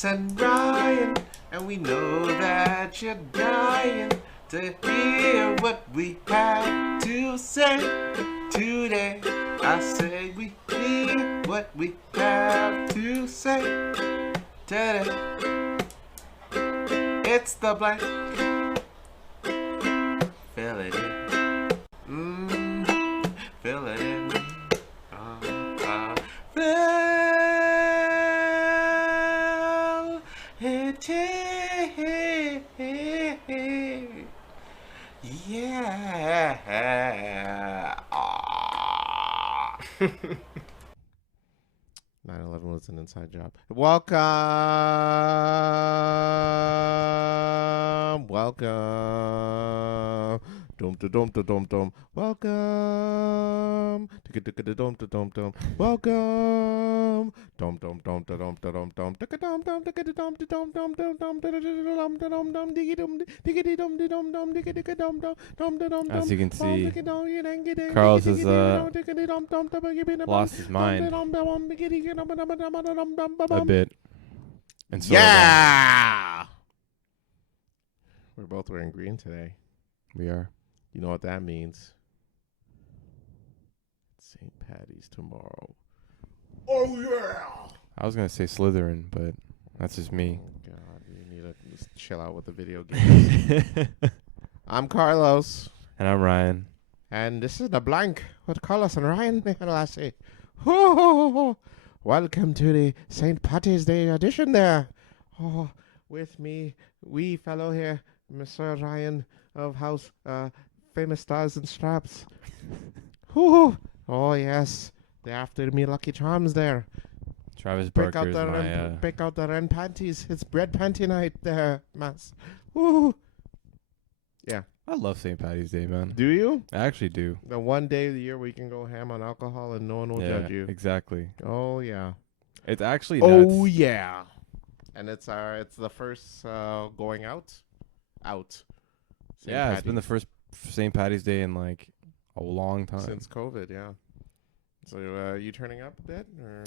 Carlos and Ryan, and we know that you're dying to hear what we have to say today. I say we hear what we have to say today. It's the blank. Fill it in. Fill it in. Fill it in. Yeah. 9/11 was an inside job. Welcome. Dum to dum to dum dum. Welcome. Dum to dum dum. Welcome. Dum dum dum to dum to dum dum. Dum dum dum dum to dum dum dum dum dum dum dum diggy dum diggy dum dum dum diggy dum dum dum dum. As you can see, Carlos has lost his mind a bit. And so yeah. We're both wearing green today. we are. You know what that means? It's St. Patty's tomorrow. Oh, yeah! I was going to say Slytherin, but that's just me. Oh, God. We need to just chill out with the video games. I'm Carlos. And I'm Ryan. And this is The Blank with Carlos and Ryan. Welcome to the St. Patty's Day edition there. Oh, with me, wee fellow here, Mr. Ryan of House Famous Stars and Straps. Oh, yes. They're after me Lucky Charms there. Travis Break Barker out is the my... break out the red panties. It's bread panty night there, Mass. Woo. Yeah. I love St. Patty's Day, man. Do you? I actually do. The one day of the year where you can go ham on alcohol and no one will Yeah, judge you. exactly. Oh yeah. It's actually Oh nuts. yeah. And it's the first going out. St. Yeah, it's Patty. been the first St. Patty's Day in like a long time. Since COVID, yeah. So you turning up a bit, or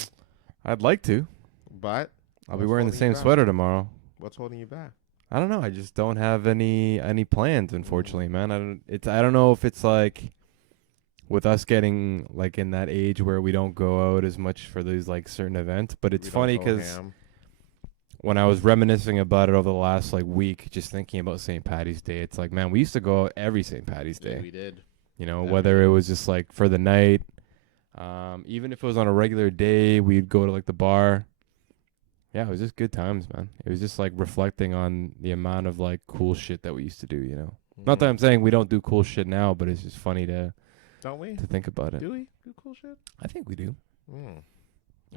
I'd like to. but I'll be what's wearing the holding you same back? sweater tomorrow. What's holding you back? I don't know. I just don't have any plans, unfortunately, man. I don't know if it's like with us getting like in that age where we don't go out as much for these like certain events, but it's We don't funny go because ham. when I was reminiscing about it over the last like week, just thinking about St. Patty's Day, it's like, man, we used to go out every St. Patty's Yeah, Day. we did. You know, Every whether day. it was just like for the night, even if it was on a regular day, we'd go to like the bar. Yeah, it was just good times, man. It was just like reflecting on the amount of like cool shit that we used to do, you know. Not that I'm saying we don't do cool shit now, but it's just funny to Don't we? think about it. Do we do cool shit? I think we do. Mm.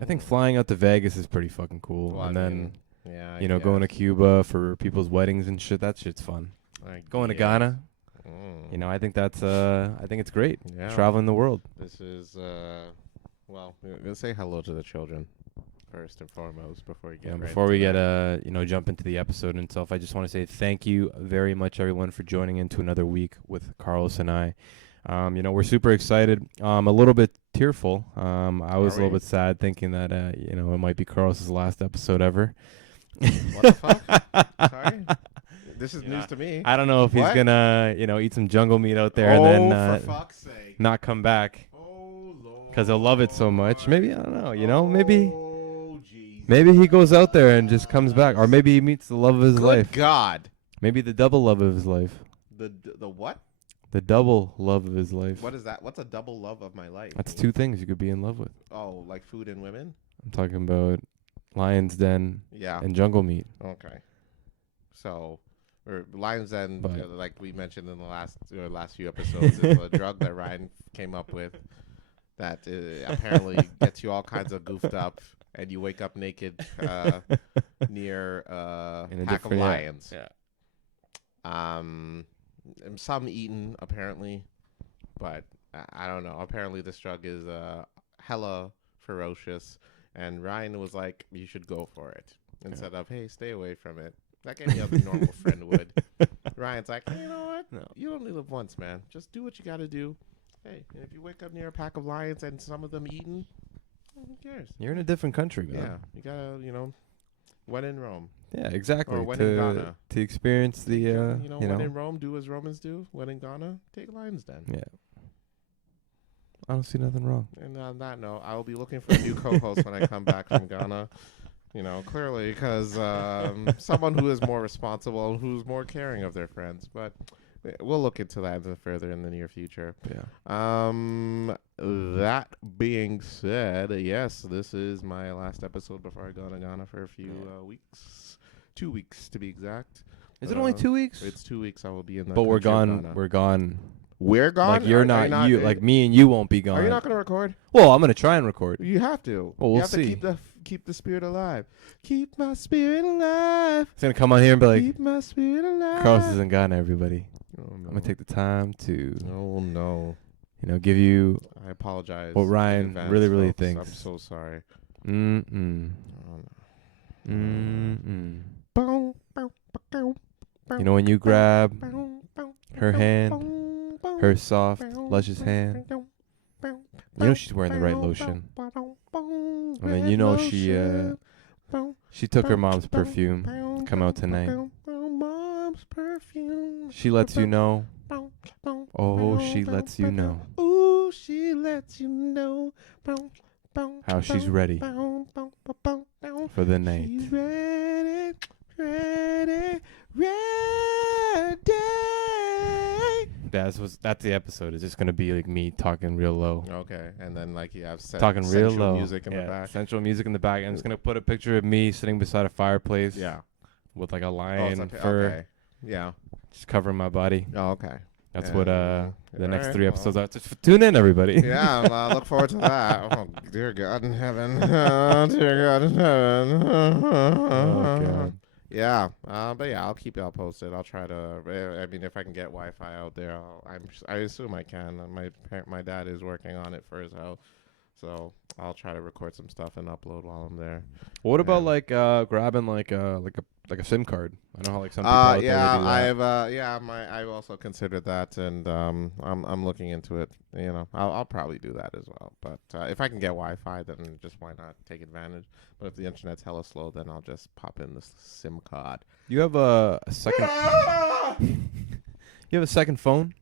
I think flying out to Vegas is pretty fucking cool. Well, and I then, mean, yeah, you know, going to Cuba for people's weddings and shit, that shit's fun. Going to Ghana, you know, I think that's I think it's great. Yeah. Traveling the world. This is well, let's say hello to the children first and foremost before we get right Before we into get that. you know, jump into the episode itself, I just want to say thank you very much, everyone, for joining into another week with Carlos and I. You know, we're super excited. A little bit tearful. I was a little bit sad thinking that you know, it might be Carlos's last episode ever. What the fuck? Sorry, this is news to me. I don't know if he's What? gonna, you know, eat some jungle meat out there Oh, and for then fuck's sake! not come back Oh Lord! because he'll love it so much. Maybe, I don't know. You know, maybe. Oh Jesus! Maybe he goes out there and just comes back, or maybe he meets the love of his Good life. God! Maybe the double love of his life. The what? The double love of his life. What is that? What's a double love of my life? That's two things you could be in love with. Oh, like food and women? I'm talking about Lion's Den Yeah. and jungle meat. Okay. So, or Lion's Den, But- like we mentioned in the last few episodes, is a drug that Ryan came up with that apparently gets you all kinds of goofed up, and you wake up naked near In a pack of different- yeah. lions. Yeah. And some eaten apparently, but I don't know. Apparently, this drug is hella ferocious, and Ryan was like, "You should go for it," instead of, "Hey, stay away from it," like any other normal friend would. Ryan's like, "You know what? No. You only live once, man. Just do what you got to do. Hey, and if you wake up near a pack of lions and some of them eaten, who cares? You're in a different country, man. Yeah, you gotta, When in Rome. Yeah, exactly. Or when in Ghana. To experience the When in Rome, do as Romans do. When in Ghana, take Lions Den. Yeah. I don't see nothing wrong. And on that note, I will be looking for a new co-host when I come back from Ghana. Clearly, because someone who is more responsible and who's more caring of their friends. But we'll look into that further in the near future. Yeah. That being said, yes, this is my last episode before I go to Ghana for a few weeks. 2 weeks to be exact. Is it only 2 weeks? It's 2 weeks. I will be in the. But we're country of gone. Ghana. We're gone. We're gone. Like you're not you. Like me and you won't be gone. Are you not gonna record? Well, I'm gonna try and record. You have to. Well, we'll you have see. to keep the spirit alive. Keep my spirit alive. He's gonna come on here and be like, keep my spirit alive. Carlos is in Ghana, everybody. Oh, no. I'm gonna take the time to, Oh no. give you I apologize. what in Ryan advance, really folks. thinks. I'm so sorry. Mm-mm. Oh, no. Mm-mm. Bow, bow, bow, bow, You know when you grab bow, bow, her bow, hand, bow, bow, her soft, bow, luscious bow, hand, bow, bow, you know she's wearing the right bow, lotion. bow, bow, bow, And then red you know lotion. Bow, she took her bow, mom's bow, perfume bow, to come out bow, tonight. bow, bow, mom's perfume. She lets you know. Bow, bow, Oh, bow, she bow, lets you bow, know Ooh, she lets you know. Bow, bow, how she's bow, ready bow, bow, bow, bow, bow. for the night. She's ready, ready, ready. That's the episode. It's just gonna be like me talking real low. Okay, and then like you have Talking real sensual low. music in the back. Sensual music in the back. I'm just gonna put a picture of me sitting beside a fireplace. Yeah. With like a Oh, it's lion okay. fur, Okay. Yeah. just covering my body. Oh, okay. That's Yeah, what yeah. the next Alright, 3 well. episodes are. Just tune in, everybody. Yeah, I look forward to that. Oh, dear God in heaven. Oh, dear God in heaven. Oh, God. Yeah, but yeah, I'll keep y'all posted. I'll try to. I mean, if I can get Wi-Fi out there, I assume I can. My dad is working on it for his house, so I'll try to record some stuff and upload while I'm there. What about Yeah. like grabbing like a SIM card? I know how like some people out there do that. I've also considered that, and I'm looking into it. I'll probably do that as well. But if I can get Wi-Fi, then just why not take advantage? But if the internet's hella slow, then I'll just pop in this SIM card. You have a second. You have a second phone?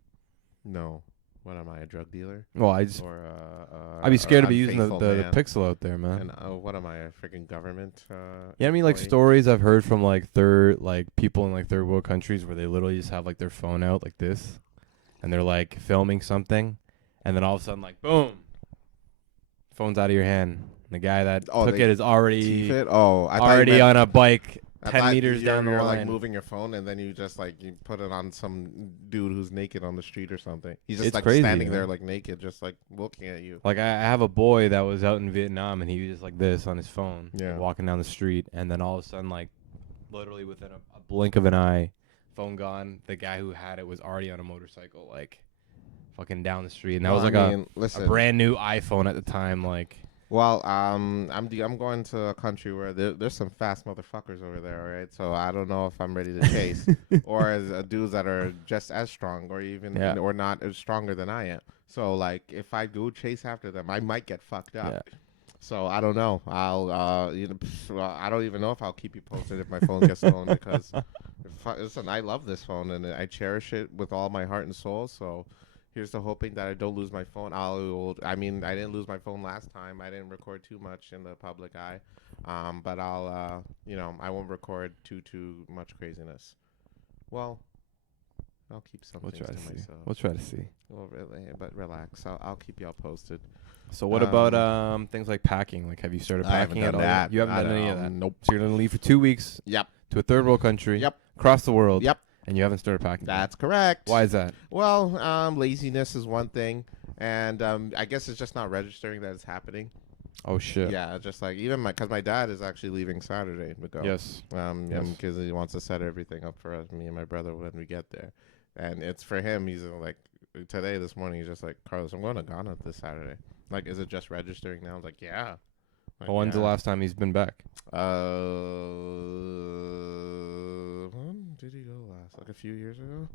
No. What am I, a drug dealer? Well, Or I'd be scared to be using the unfaithful man? Pixel out there, man. And what am I, a freaking government? Yeah, I mean, like employee? stories I've heard from like people in like third world countries where they literally just have like their phone out like this, and they're like filming something, and then all of a sudden like boom, phone's out of your hand. And the guy that took it is already Teeth it? Oh, I thought you already meant- on a bike I 10 thought meters down the you're line. like moving your phone and then you just like you put it on some dude who's naked on the street or something. He's just It's like crazy, standing man. there like naked, just like looking at you. Like I have a boy that was out in Vietnam and he was just like this on his phone, Yeah. walking down the street, and then all of a sudden, like literally within a blink of an eye, phone gone. The guy who had it was already on a motorcycle, like fucking down the street, and that was like a listen. brand new iPhone at the time. Like Well, I'm going to a country where there's some fast motherfuckers over there, all right? So I don't know if I'm ready to chase, or as dudes that are just as strong, or even Yeah. or not as stronger than I am. So like, if I go chase after them, I might get fucked up. Yeah. So I don't know. I'll I don't even know if I'll keep you posted if my phone gets stolen because listen, I love this phone and I cherish it with all my heart and soul. So. Here's to hoping that I don't lose my phone. I didn't lose my phone last time. I didn't record too much in the public eye. But I'll, I won't record too much craziness. Well, I'll keep some we'll things try to to see. myself. We'll try to see. Well, really, but relax. I'll keep y'all posted. So what about things like packing? Like, have you started I haven't packing at done all? that. You haven't I done any don't- of that. Nope. So you're gonna leave for 2 weeks Yep. to a third world country. Yep. Across the world. Yep. And you haven't started packing. yet. That's correct. Why is that? Well, laziness is one thing, and I guess it's just not registering that it's happening. Oh shit. Yeah, just like even because my dad is actually leaving Saturday to go. Yes. Yes. Because he wants to set everything up for us, me and my brother, when we get there. And it's for him. He's like, this morning, he's just like, Carlos, I'm going to Ghana this Saturday. Like, is it just registering now? I was like, yeah. Like, When's the yeah. last time he's been back? When did he go last? Like a few years ago?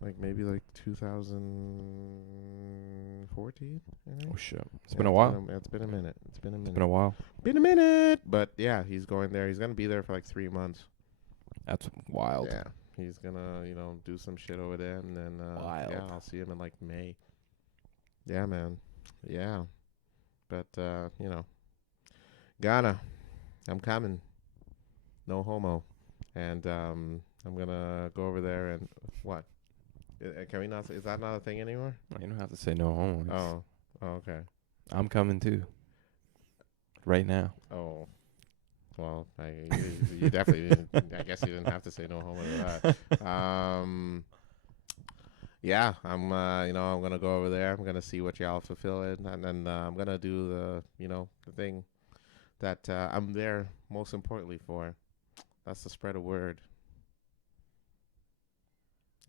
Like maybe like 2014 2014. I think. Oh shit, it's Yeah, been a while. It's been a minute. It's been a minute. It's been a while. Been a minute. But yeah, he's going there. He's gonna be there for like 3 months. That's wild. Yeah, he's gonna do some shit over there, and then Wild. yeah, I'll see him in like May. Yeah, man. Yeah, but Ghana, I'm coming. No homo, and I'm gonna go over there and what? Can we not say? Is that not a thing anymore? You don't have to say no homo. Oh, okay. I'm coming too. Right now. Oh, well, you definitely didn't. I guess you didn't have to say no homo to that. Yeah, I'm gonna go over there. I'm gonna see what y'all fulfill it, and then I'm gonna do the thing that I'm there most importantly for. That's to spread a word.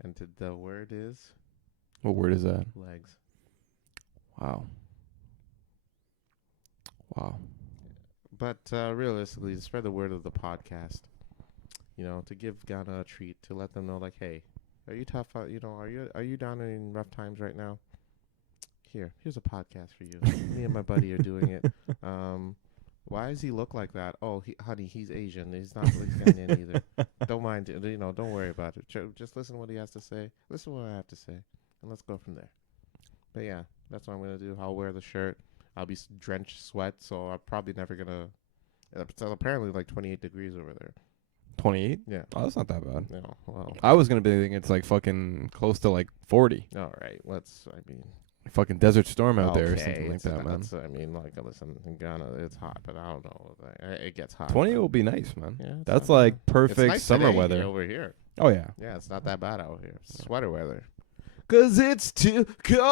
And the word is What word is that? legs. Wow. Wow. But realistically, to spread the word of the podcast, to give Ghana a treat, to let them know, like, hey, are you tough? Are you down in rough times right now? Here's a podcast for you. Me and my buddy are doing it. Why does he look like that? Oh, honey, he's Asian. He's not Latvian either. Don't mind it. Don't worry about it. Just listen to what he has to say. Listen to what I have to say, and let's go from there. But yeah, that's what I'm gonna do. I'll wear the shirt. I'll be drenched sweat, so I'm probably never gonna. It's apparently like 28 degrees over there. 28? Yeah. Oh, that's not that bad. No. Well. I was gonna be thinking it's like fucking close to like 40. All right. Fucking desert storm out there or okay, something like that, man. Listen, in Ghana, it's hot, but I don't know. It gets hot. 20 will be nice, man. Yeah, it's That's not like bad. perfect It's nice summer today weather. over here. Oh yeah. Yeah, it's not that bad out here. Sweater weather. 'Cause it's too cold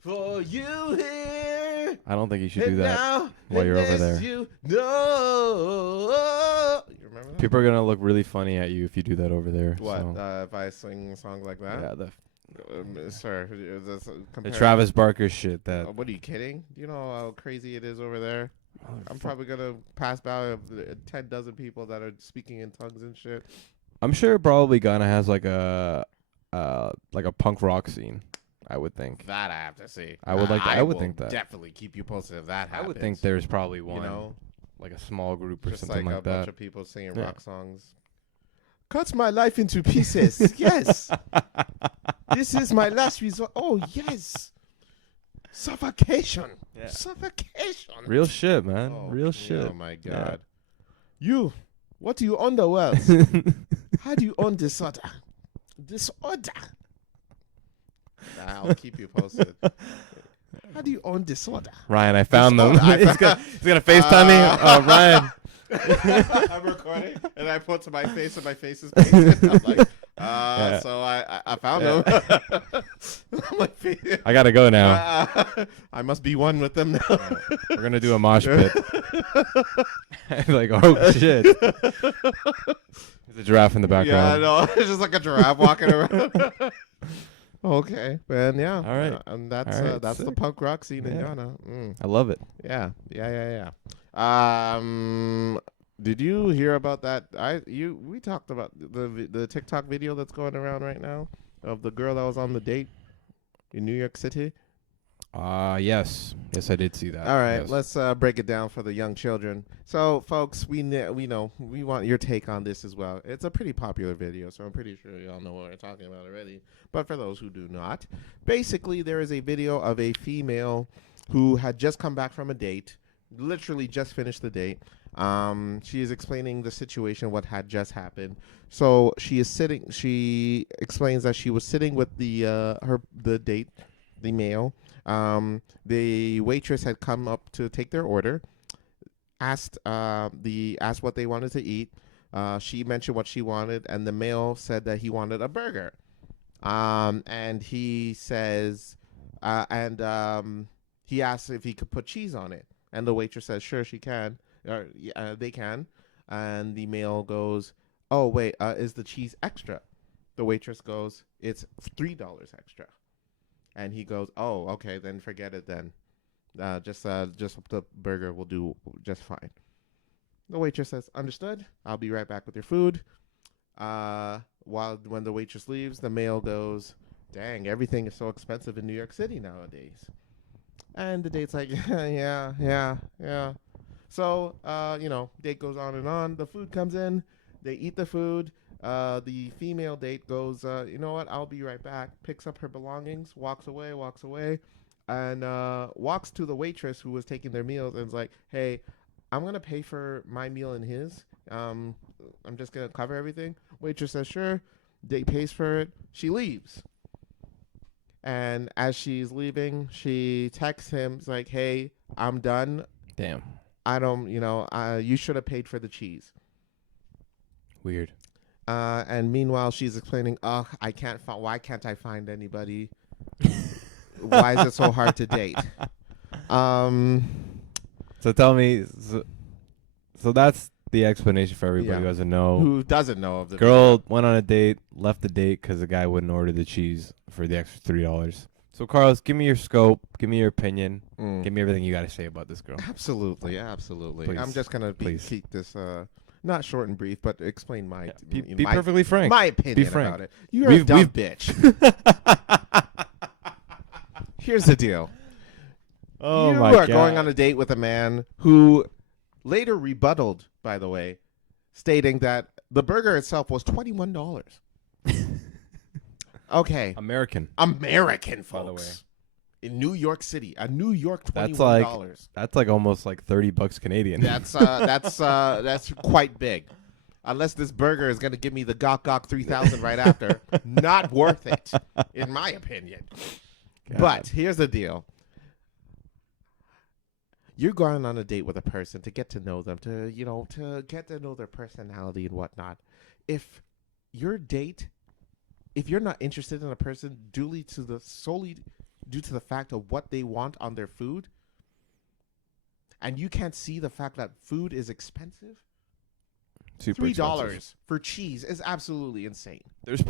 for you here. I don't think you should do that now, while you're over there. You remember that? People are gonna look really funny at you if you do that over there. What? So. If I sing songs like that? Yeah, Sir, the Travis Barker shit. That. What are you kidding? Do you know how crazy it is over there? I'm probably gonna pass by 10 dozen people that are speaking in tongues and shit. I'm sure probably Ghana has like a punk rock scene. I would think. That I have to see. I would like. I would think that. Definitely keep you posted if that happens. I would think there's probably one. You know, like a small group or just something like like a that. bunch of people singing Yeah. rock songs. Cuts my life into pieces. Yes. This is my last resort. Oh yes. Suffocation. Yeah. Suffocation. Real shit, man. Oh, Real shit. Oh my god. You. What do you own the world? How do you own disorder? Disorder. I'll keep you posted. How do you own disorder? Ryan, I found them. Disorder. he's gonna FaceTime me. Ryan. I'm recording, and I put to my face, and my face is painted. I'm like, so I found them. My face. I gotta go now. I must be one with them now. We're gonna do a mosh pit. Like, oh shit. There's a giraffe in the Yeah, I background. know. It's just like a giraffe walking around. Okay, man. Yeah. All right. And that's All right, that's the sick. punk rock scene in Yeah. Ghana. Mm. I love it. Yeah. Did you hear about that? We talked about the TikTok video that's going around right now of the girl that was on the date in New York City. Yes, I did see that. All right, Yes. let's break it down for the young children. So, folks, we want your take on this as well. It's a pretty popular video, so I'm pretty sure you all know what we're talking about already. But for those who do not, basically there is a video of a female who had just come back from a date, literally just finished the date. She is explaining the situation, what had just happened. So she explains that she was sitting with the date, the male. The waitress had come up to take their order, asked what they wanted to eat. She mentioned what she wanted, and the male said that he wanted a burger. And he says, he asked if he could put cheese on it, and the waitress says, sure, she can, or they can. And the male goes, oh wait, is the cheese extra? The waitress goes, it's $3 extra. And he goes, oh, okay, then forget it then. Just the burger will do just fine. The waitress says, understood. I'll be right back with your food. When the waitress leaves, the male goes, dang, everything is so expensive in New York City nowadays. And the date's like, yeah. So, date goes on and on. The food comes in. They eat the food. The female date goes, you know what? I'll be right back. Picks up her belongings, walks away, and walks to the waitress who was taking their meals and is like, hey, I'm going to pay for my meal and his. I'm just going to cover everything. Waitress says, sure. Date pays for it. She leaves. And as she's leaving, she texts him. It's like, hey, I'm done. Damn. I don't, you should have paid for the cheese. Weird. And meanwhile, she's explaining, why can't I find anybody? Why is it so hard to date? So tell me, so that's the explanation for everybody who doesn't know. Who doesn't know of the girl went on a date, left the date because the guy wouldn't order the cheese for the extra $3. So Carlos, give me your scope, give me your opinion, give me everything you got to say about this girl. Absolutely. Please. I'm just gonna keep this not short and brief, but explain my be perfectly frank. My opinion be frank. about it. You're a dumb bitch. Here's the deal. Oh you my are God. going on a date with a man who later rebutted, by the way, stating that the burger itself was $21. Okay. American, folks. by the way. In New York City, a New York $21. That's like almost like $30 Canadian. That's quite big. Unless this burger is going to give me the Gok Gok 3000 right after, not worth it, in my opinion. God. But here's the deal. You're going on a date with a person to get to know them, to get to know their personality and whatnot. If you're not interested in a person solely due to the fact of what they want on their food, and you can't see the fact that food is expensive, Super $3 expensive. for cheese is absolutely insane. There's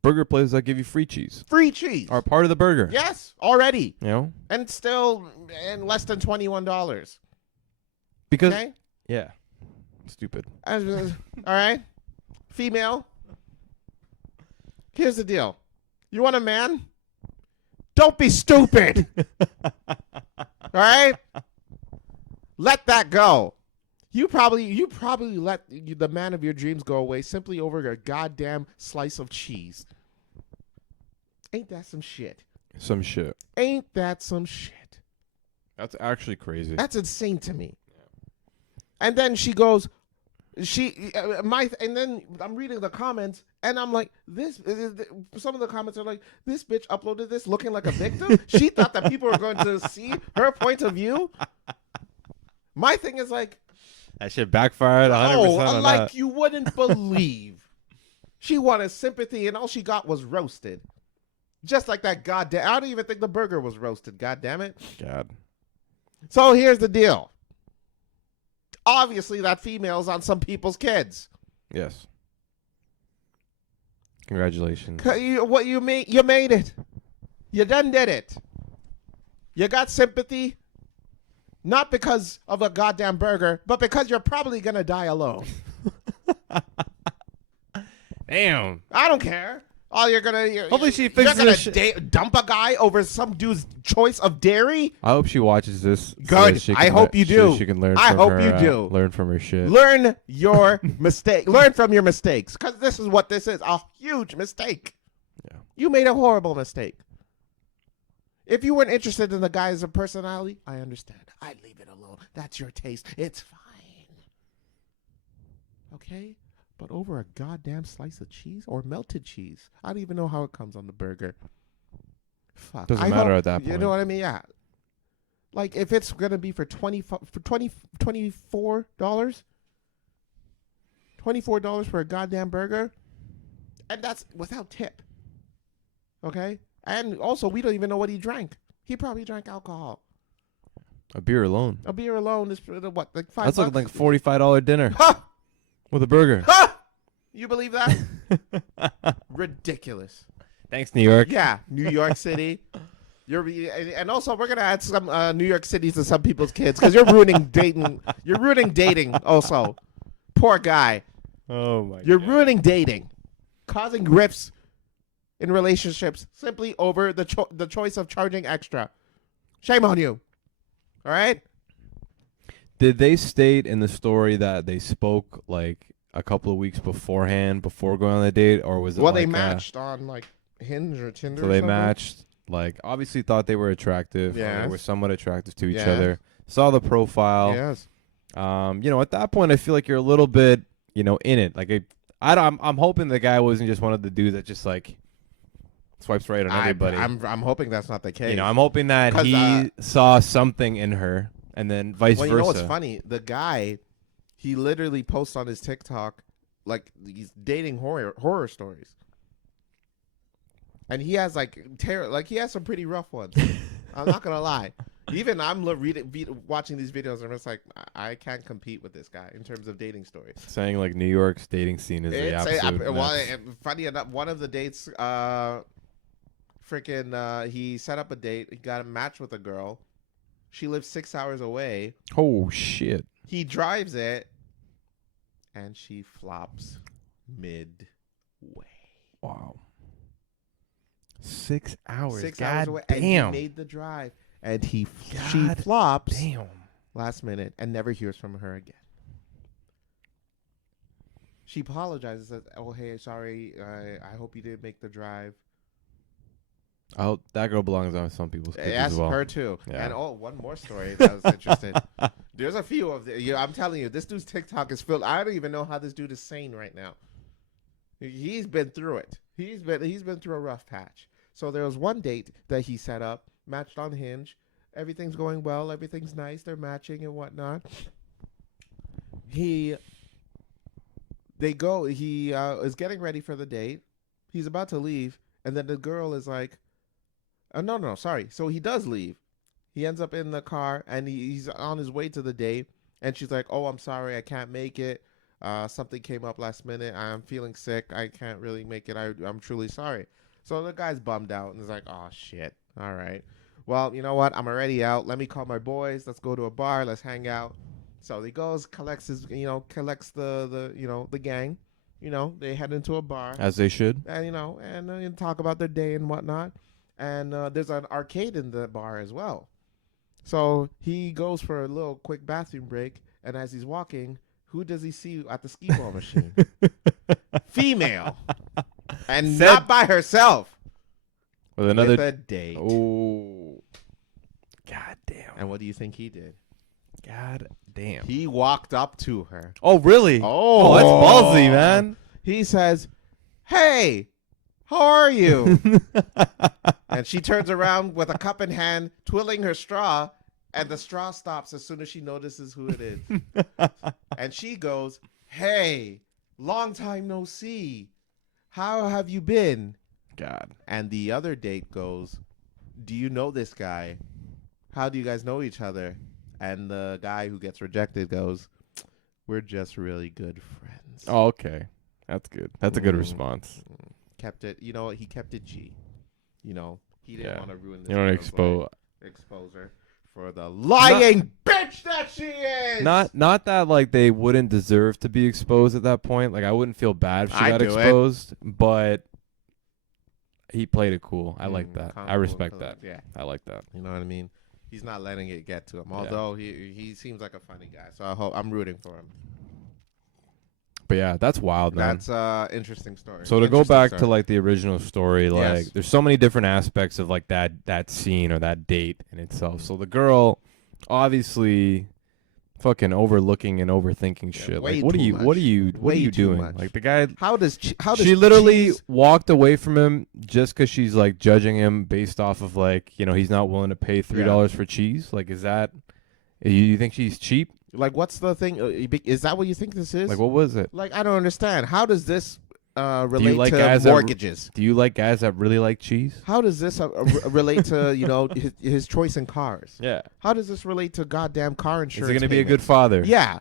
burger places that give you free cheese. Free cheese. Are part of the burger. Yes, already. You know? And still in less than $21. Because, okay? yeah. Stupid. All right? Female. Here's the deal. You want a man? Don't be stupid. All right? Let that go. You probably let the man of your dreams go away simply over a goddamn slice of cheese. Ain't that some shit? Some shit. Ain't that some shit? That's actually crazy. That's insane to me. And then she goes, and then I'm reading the comments, and I'm like, some of the comments are like, this bitch uploaded this looking like a victim. She thought that people were going to see her point of view. My thing is like, that shit backfired 100% on like that. you wouldn't believe. She wanted sympathy, and all she got was roasted. Just like that goddamn. I don't even think the burger was roasted. God damn it. God. So here's the deal. Obviously, that female's on some people's kids. Yes. Congratulations. You made it. You done did it. You got sympathy, not because of a goddamn burger, but because you're probably gonna die alone. Damn. I don't care. All Hopefully she fixes this shit. Dump a guy over some dude's choice of dairy. I hope she watches this. Good. I hope you do. She can learn. I from hope her, you do. Learn from her shit. Learn your mistake. Learn from your mistakes, because this is what this is—a huge mistake. Yeah. You made a horrible mistake. If you weren't interested in the guy's personality, I understand. I'd leave it alone. That's your taste. It's fine. Okay? But over a goddamn slice of cheese or melted cheese, I don't even know how it comes on the burger. Fuck. Doesn't matter at that point. You know what I mean? Yeah. Like if it's gonna be for $24, $24 for a goddamn burger, and that's without tip. Okay? And also, we don't even know what he drank. He probably drank alcohol. A beer alone. A beer alone is what, like $5? That's like $45 dinner Ha! with a burger. Ha! You believe that? Ridiculous. Thanks, New York. Yeah, New York City. And also we're gonna add some New York City to some people's kids because you're ruining dating. You're ruining dating. Also, poor guy. Oh my. You're ruining dating, causing rifts in relationships simply over the choice of charging extra. Shame on you. All right? Did they state in the story that they spoke like a couple of weeks beforehand before going on the date, or was it Well, like they matched on like Hinge or Tinder. so or they something. matched, like obviously thought they were attractive, or they Yes. were somewhat attractive to each Yes. other. Saw the profile. Yes. You know, at that point, I feel like you're a little bit, you know, in it. Like I'm hoping the guy wasn't just one of the dudes that just like swipes right on everybody. I'm hoping that's not the case. You know, I'm hoping that 'Cause, he saw something in her, and then vice well, versa. you know what's funny? The guy, he literally posts on his TikTok like he's dating horror stories, and he has like he has some pretty rough ones. I'm not gonna lie. Even I'm watching these videos, and I'm just like, I can't compete with this guy in terms of dating stories. Saying like New York's dating scene is the absolute nuts. Funny enough, one of the dates, he set up a date. He got a match with a girl. She lives 6 hours away. Oh shit! He drives it, and she flops midway. Wow. 6 hours. 6 God hours away, damn. and he made the drive, and she God flops Damn. last minute and never hears from her again. She apologizes, says, "Oh hey, sorry. I hope you didn't make the drive." Oh, that girl belongs on some people's kids Yes, as well. her too. Yeah. And one more story that was interesting. There's a few of the, I'm telling you, this dude's TikTok is filled. I don't even know how this dude is sane right now. He's been through it. He's been through a rough patch. So there was one date that he set up, matched on Hinge. Everything's going well. Everything's nice. They're matching and whatnot. He is getting ready for the date. He's about to leave, and then the girl is like, no, sorry. So he does leave. He ends up in the car, and he's on his way to the date, and she's like, "Oh, I'm sorry, I can't make it. Something came up last minute. I'm feeling sick. I can't really make it. I'm truly sorry." So the guy's bummed out and is like, "Oh shit. All right. Well, you know what? I'm already out. Let me call my boys. Let's go to a bar. Let's hang out." So he goes, collects the gang. They head into a bar. As they should. And talk about their day and whatnot. And there's an arcade in the bar as well. So he goes for a little quick bathroom break, and as he's walking, who does he see at the skee ball machine? Female. And not by herself. With another with a date. Oh. God damn. And what do you think he did? God damn. He walked up to her. Oh, really? Oh, that's ballsy, man. He says, "Hey, how are you?" And she turns around with a cup in hand, twirling her straw, and the straw stops as soon as she notices who it is. And she goes, "Hey, long time no see. How have you been?" God. And the other date goes, "Do you know this guy? How do you guys know each other?" And the guy who gets rejected goes, "We're just really good friends." Oh, okay. That's good. That's a good response. Kept it, he kept it G. He didn't want to ruin this. You don't expose her for the lying bitch that she is. Not that like they wouldn't deserve to be exposed at that point. Like I wouldn't feel bad if she got exposed, but he played it cool. I like that. I respect that. Yeah, I like that. you know what I mean. He's not letting it get to him. Although he seems like a funny guy, so I'm rooting for him. But yeah, that's wild, man. That's interesting story. So to go back to like the original story, like Yes. there's so many different aspects of like that scene or that date in itself. So the girl, obviously, fucking overlooking and overthinking shit. way Like what are too you? much. What are you? What Way are you too doing? much. Like the guy. how does She literally cheese- walked away from him just because she's like judging him based off of like he's not willing to pay $3 for cheese. Like is that? You think she's cheap? like what's the thing? Is that what you think this is? Like what was it? Like I don't understand. How does this relate like to guys that mortgages? Do you like guys that really like cheese? How does this relate to his choice in cars? Yeah. How does this relate to goddamn car Is insurance? he gonna be a good payments? father? Yeah.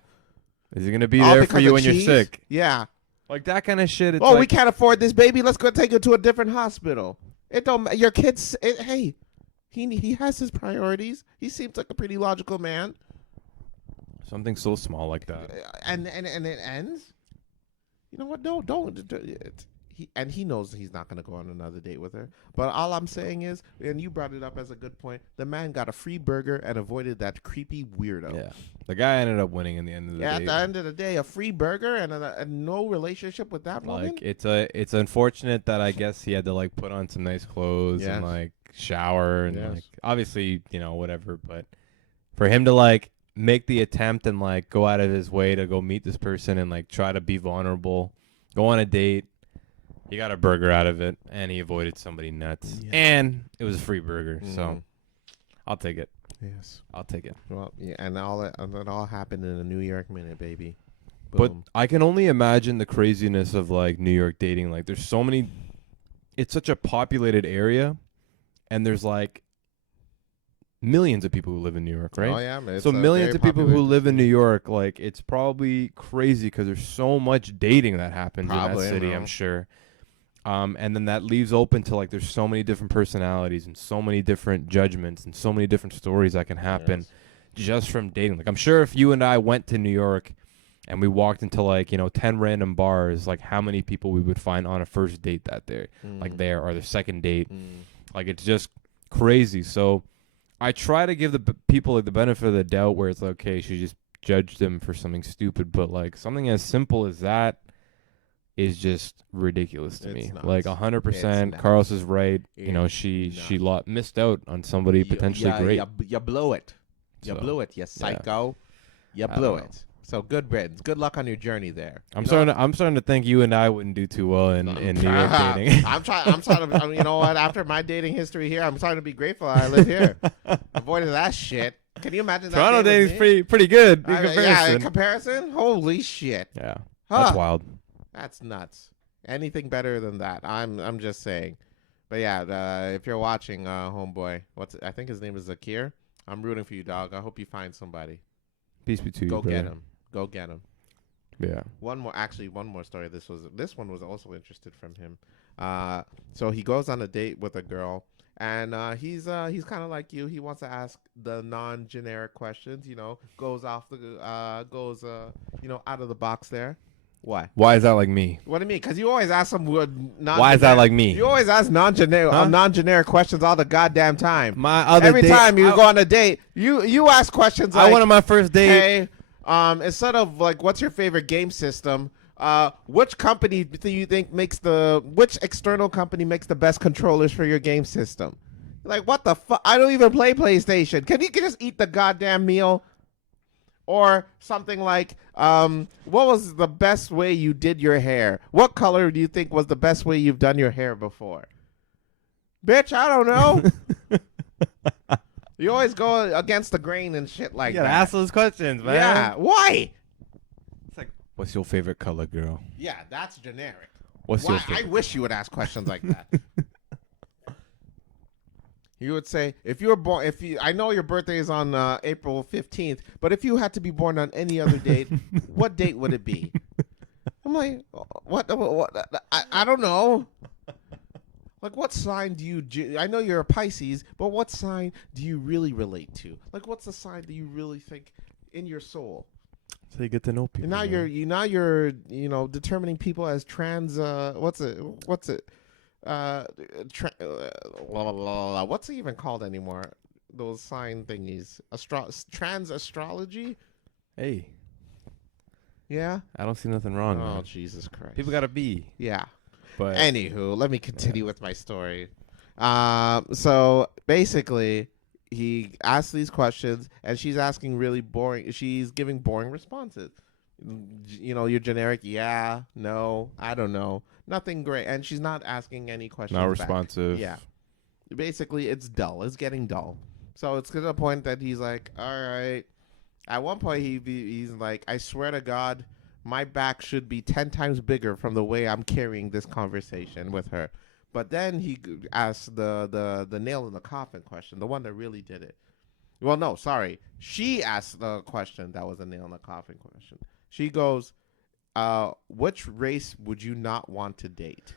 Is he gonna be All there for because you of when you're cheese? sick? Yeah. Like that kind of shit. It's Oh, like, we can't afford this baby. Let's go take it to a different hospital. It don't. Your kids. Hey, he has his priorities. He seems like a pretty logical man. something so small like that. And it ends. You know what? No, don't. he knows he's not going to go on another date with her. But all I'm saying is, and you brought it up as a good point, the man got a free burger and avoided that creepy weirdo. Yeah, the guy ended up winning in the end of the Yeah, day. at the end of the day, a free burger and no relationship with that woman. Like it's unfortunate that I guess he had to like put on some nice clothes Yes. and like shower and Yes. like obviously whatever, but for him to like make the attempt and like go out of his way to go meet this person and like try to be vulnerable, go on a date, he got a burger out of it and he avoided somebody nuts, Yeah. and it was a free burger, so Mhm. I'll take it. Yes. I'll take it. Well, yeah, and it all happened in a New York minute, baby. But Boom. I can only imagine the craziness of like New York dating. Like there's so many, it's such a populated area, and there's like millions of people who live in New York, right? Oh yeah, man. So millions of people who live in New York, like it's probably crazy because there's so much dating that happens in Probably, that city, bro. I'm sure. And then that leaves open to like there's so many different personalities and so many different judgments and so many different stories that can happen just from dating. Like I'm sure if you and I went to New York and we walked into like 10 random bars, like how many people we would find on a first date that day, like there, or the second date. Like it's just crazy. So I try to give the people like the benefit of the doubt where it's like, okay, she just judged them for something stupid, but like something as simple as that is just ridiculous to It's me. nuts. Like It's 100%. nuts. Carlos is right. It's She nuts. missed out on somebody potentially great. You blew it. You So, blew it, you psycho. You I blew don't know. it. So good riddance. Good luck on your journey there. I'm starting to think you and I wouldn't do too well in New York dating. I'm trying to. You know what? After my dating history here, I'm starting to be grateful I live here. Avoided that shit. Can you imagine that? Toronto date with dating's me? pretty good in Yeah, comparison. in comparison, holy shit. Yeah, Huh. that's wild. That's nuts. Anything better than that? I'm just saying. But yeah, if you're watching, homeboy, I think his name is Zakir. I'm rooting for you, dog. I hope you find somebody. Peace be to you, Go brother. get him. Go get him. Yeah. One more story. This one was also interested from him. So he goes on a date with a girl, and he's kind of like you. He wants to ask the non-generic questions. Goes out of the box there. Why? Why is that like me? What do you mean? Because you always ask some Why is that like me? You always ask non-generic questions all the goddamn time. My other Every date, time you go on a date, you ask questions like, I went on my first date. hey, instead of like, what's your favorite game system? Which company do you think which external company makes the best controllers for your game system? Like, what the fuck? I don't even play PlayStation. Can you just eat the goddamn meal? Or something like, what was the best way you did your hair? What color do you think was the best way you've done your hair before? Bitch, I don't know. You always go against the grain and shit like You gotta that. ask those questions, man. Yeah, why? It's like, what's your favorite color, girl? Yeah, that's generic. What's Why? your I favorite? wish you would ask questions like that. You would say, if you were born, I know your birthday is on April 15th, but if you had to be born on any other date, what date would it be? I'm like, what? I don't know. Like, what sign do you? I know you're a Pisces, but what sign do you really relate to? Like, what's the sign that you really think in your soul? So you get to know people. And now you're determining people as trans. What's it? What's it even called anymore? Those sign thingies. Trans astrology. Hey, Yeah. I don't see nothing wrong. Oh man. Jesus Christ. People gotta be. Yeah. But Anywho, let me continue with my story. So basically, he asks these questions, and she's asking really boring. She's giving boring responses. Your generic, yeah, no, I don't know, nothing great, and she's not asking any questions. not back. responsive. Yeah, basically, it's dull. It's getting dull. So it's to the point that he's like, all right. At one point, he's like, I swear to God, my back should be 10 times bigger from the way I'm carrying this conversation with her. But then he asked the nail in the coffin question, the one that really did it. Well, no, sorry. She asked the question that was a nail in the coffin question. She goes, which race would you not want to date?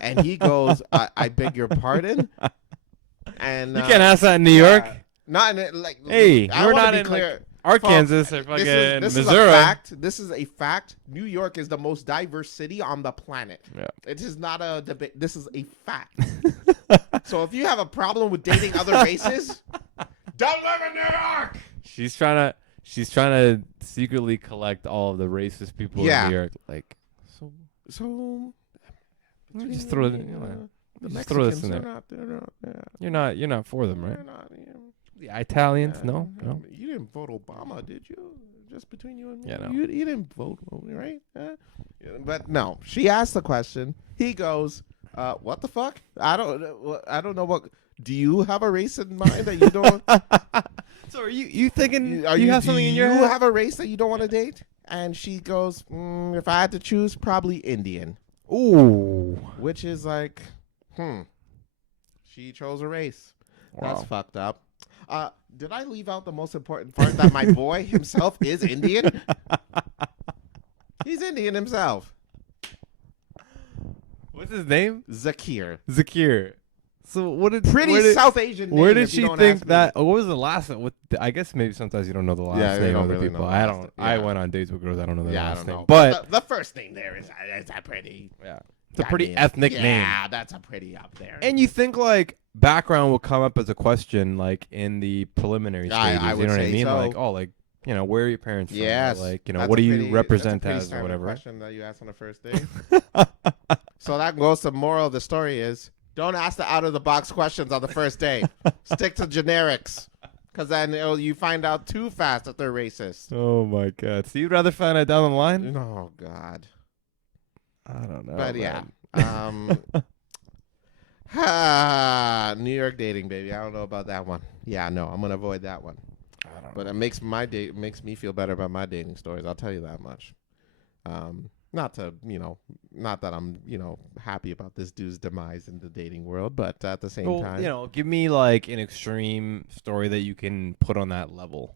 And he goes, I beg your pardon? And You can't ask that in New York. Not in it, like. Hey, I we're wanna not be in, clear. like, Arkansas or This fucking this is a Missouri. fact. This is a fact. New York is the most diverse city on the planet. Yeah. It is not a debate. This is a fact. So if you have a problem with dating other races, don't live in New York. She's trying to secretly collect all of the racist people Yeah. in New York. Like, So let me just throw it. the just throw this Mexicans in are there. not. They're not. You're not for them, right? They're not, yeah. The Italians, no. You didn't vote Obama, did you? Just between you and me. Yeah, no. You didn't vote, right? Yeah, but no, she asked the question. He goes, "What the fuck? I don't know what. Do you have a race in mind that you don't? So are you thinking Are you have something in your head? have a race that you don't want to date?" And she goes, "If I had to choose, probably Indian." Ooh. Which is like, she chose a race. Wow. That's fucked up. Did I leave out the most important part that my boy himself is Indian? He's Indian himself. What's his name? Zakir. Zakir. So what did South Asian name. Where did if you she don't think ask me. that? What was the last? What I guess maybe sometimes you don't know the last Yeah, you name don't of the really people. know the I last don't. name. I Yeah. went on dates with girls. I don't know their Yeah, I last don't name. know. But the first name there is a pretty. yeah, it's a I pretty mean, ethnic name. Yeah, that's a pretty up there. And you think like background will come up as a question like in the preliminary stages. I You would know what I say mean? so. Like where are your parents from? Or, Yes. like That's what a do you pretty- represent that's a pretty as or standard whatever. question that you ask on the first date. So that goes to the moral of the story is don't ask the out of the box questions on the first date. Stick to generics, because then you find out too fast that they're racist. Oh my god! So you'd rather find out down the line? Oh God. I don't know. But yeah. man. New York dating, baby. I don't know about that one. Yeah, no, I'm gonna avoid that one. I don't But know. it makes me feel better about my dating stories. I'll tell you that much. Not that I'm, happy about this dude's demise in the dating world, but at the same Well, time, give me like an extreme story that you can put on that level.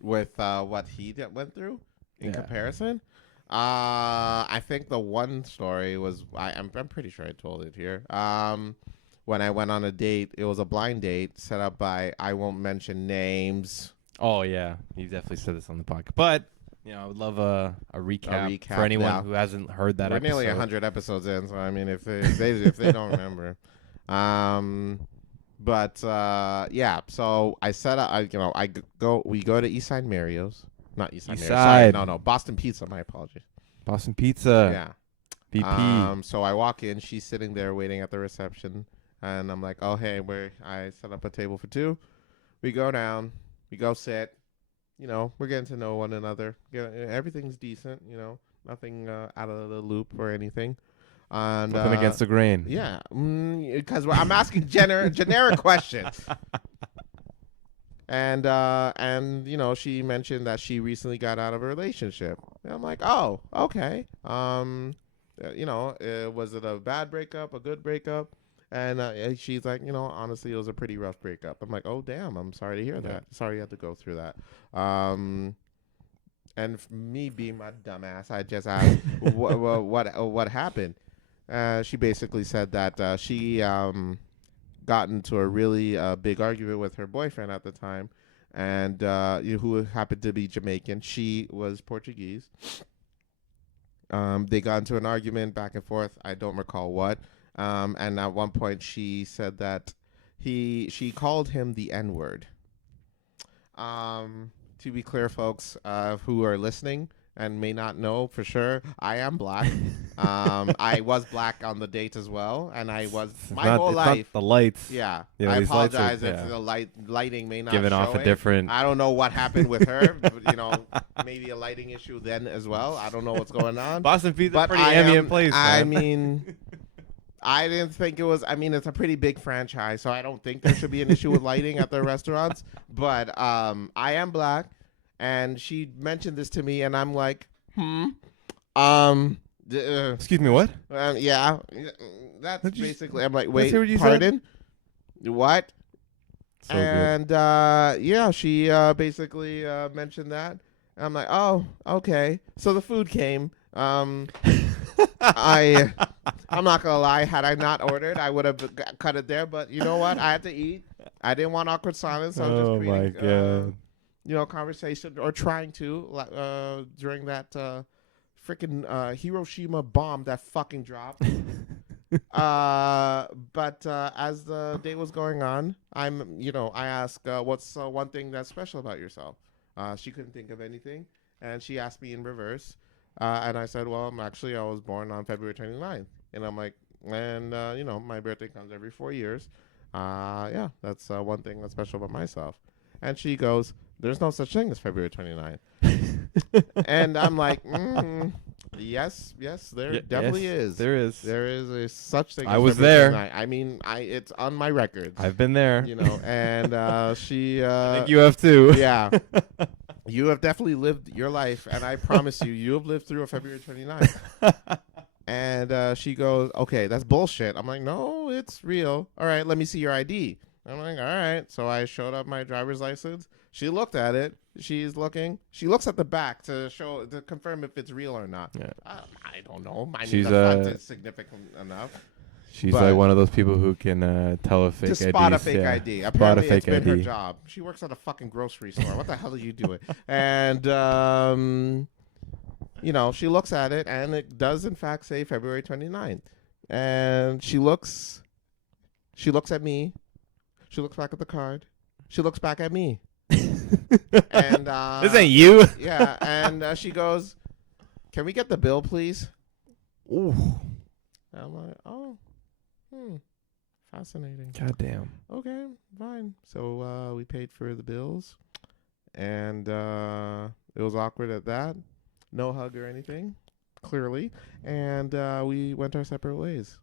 with what he went through in Yeah. comparison, I think the one story was I'm pretty sure I told it here. When I went on a date, it was a blind date set up by I won't mention names. Oh yeah, you definitely said this on the podcast. But I would love a recap, recap, for anyone yeah. who hasn't heard that We're episode. nearly 100 episodes in, so I mean, if they don't remember, yeah. So I set up, we go to Eastside Mario's, not Eastside Mario's. Sorry, Eastside. no, Boston Pizza. My apologies. Boston Pizza. Yeah. BP. So I walk in, she's sitting there waiting at the reception, and I'm like, oh hey, I set up a table for two. We go down, we go sit. We're getting to know one another. Everything's decent, nothing out of the loop or anything. And Nothing against the grain. yeah, because I'm asking generic questions. And she mentioned that she recently got out of a relationship. And I'm like, oh, okay. Was it a bad breakup, a good breakup? And she's like, honestly, it was a pretty rough breakup. I'm like, oh damn, I'm sorry to hear that. Sorry you had to go through that. And me being my dumbass, I just asked, what happened? She basically said that she got into a really big argument with her boyfriend at the time, and who happened to be Jamaican. She was Portuguese. They got into an argument back and forth. I don't recall what. And at one point, she said that she called him the N-word. To be clear, folks who are listening and may not know for sure, I am black. I was black on the date as well, and I was whole it's life. Not the lights. Yeah, Yeah, I these lights are- apologize if yeah. the lighting may not Giving show off a it. different. I don't know what happened with her. But, maybe a lighting issue then as well. I don't know what's going on. Boston Pizza, But pretty I ambient am- place. I man. mean, I didn't think it was. I mean, it's a pretty big franchise, so I don't think there should be an issue with lighting at the restaurants. But I am black, and she mentioned this to me, and I'm like, Excuse me, what? yeah, that's Did you- basically. I'm like, let's wait, hear what you said. pardon, what? So good. And yeah, she basically mentioned that. I'm like, oh, okay. So the food came. I'm not gonna lie. Had I not ordered, I would have cut it there. But you know what? I had to eat. I didn't want awkward silence. So I'm Oh just my creating, conversation, or trying to during that freaking Hiroshima bomb that fucking dropped. But as the day was going on, I asked, what's one thing that's special about yourself? She couldn't think of anything, and she asked me in reverse. And I said, well, I was born on February 29th. And I'm like, and, my birthday comes every 4 years. Yeah, that's one thing that's special about myself. And she goes, there's no such thing as February 29th. And I'm like, yes, there definitely is. There is. There is a such thing. I as was February there. 29th. I mean, it's on my records. I've been there. And she. I think you have too. Yeah. You have definitely lived your life, and I promise you have lived through a February 29th. And she goes, okay, that's bullshit. I'm like, no, it's real. All right, let me see your ID. I'm like, all right. So I showed up my driver's license. She looked at it. She's looking. She looks at the back to confirm if it's real or not. Yeah. I don't know. I mean, She's, the front is significant enough. She's But- like one of those people who can tell a fake To ID. spot a fake ID. Apparently, it's been her ID. job. She works at a fucking grocery store. What the hell are you doing? And, she looks at it, and it does, in fact, say February 29th. And she looks at me. She looks back at the card. She looks back at me. And This ain't you. yeah, and she goes, can we get the bill, please? Ooh. And I'm like, oh, fascinating. Goddamn. Okay, fine. So we paid for the bills, and it was awkward at that. No hug or anything, clearly. And we went our separate ways.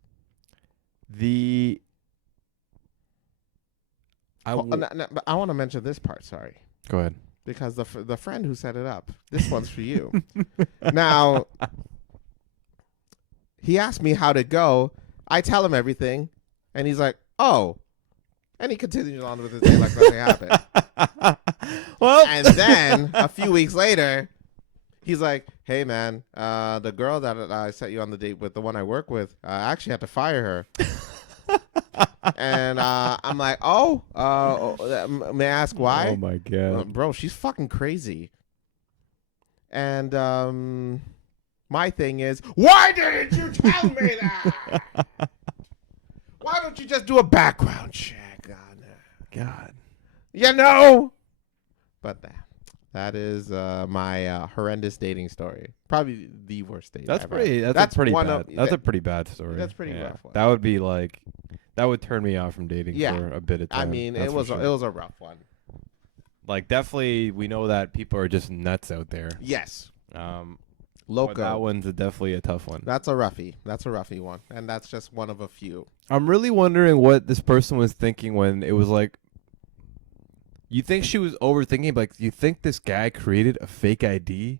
I But I want to mention this part, sorry. Go ahead. Because the friend who set it up, this one's for you. Now, he asked me how to go. I tell him everything, and he's like, oh. And he continues on with his day like nothing happened. Well, And then, a few weeks later, he's like, hey, man, the girl that I set you on the date with, the one I work with, I actually had to fire her. And I'm like, may I ask why? oh my god. Bro, she's fucking crazy. And my thing is, why didn't you tell me that? Why don't you just do a background check on her? God. But that is my horrendous dating story. Probably the worst date. That's ever. pretty. That's pretty one bad. of- That's a pretty bad story. That's pretty rough one. That would be like, that would turn me off from dating Yeah. for a bit of time. I mean, that's it for was sure. it was a rough one. Like, definitely, we know that people are just nuts out there. Yes, But loco. that one's definitely a tough one. That's a roughie. That's a roughie one, and that's just one of a few. I'm really wondering what this person was thinking when it was like, you think she was overthinking, like, you think this guy created a fake ID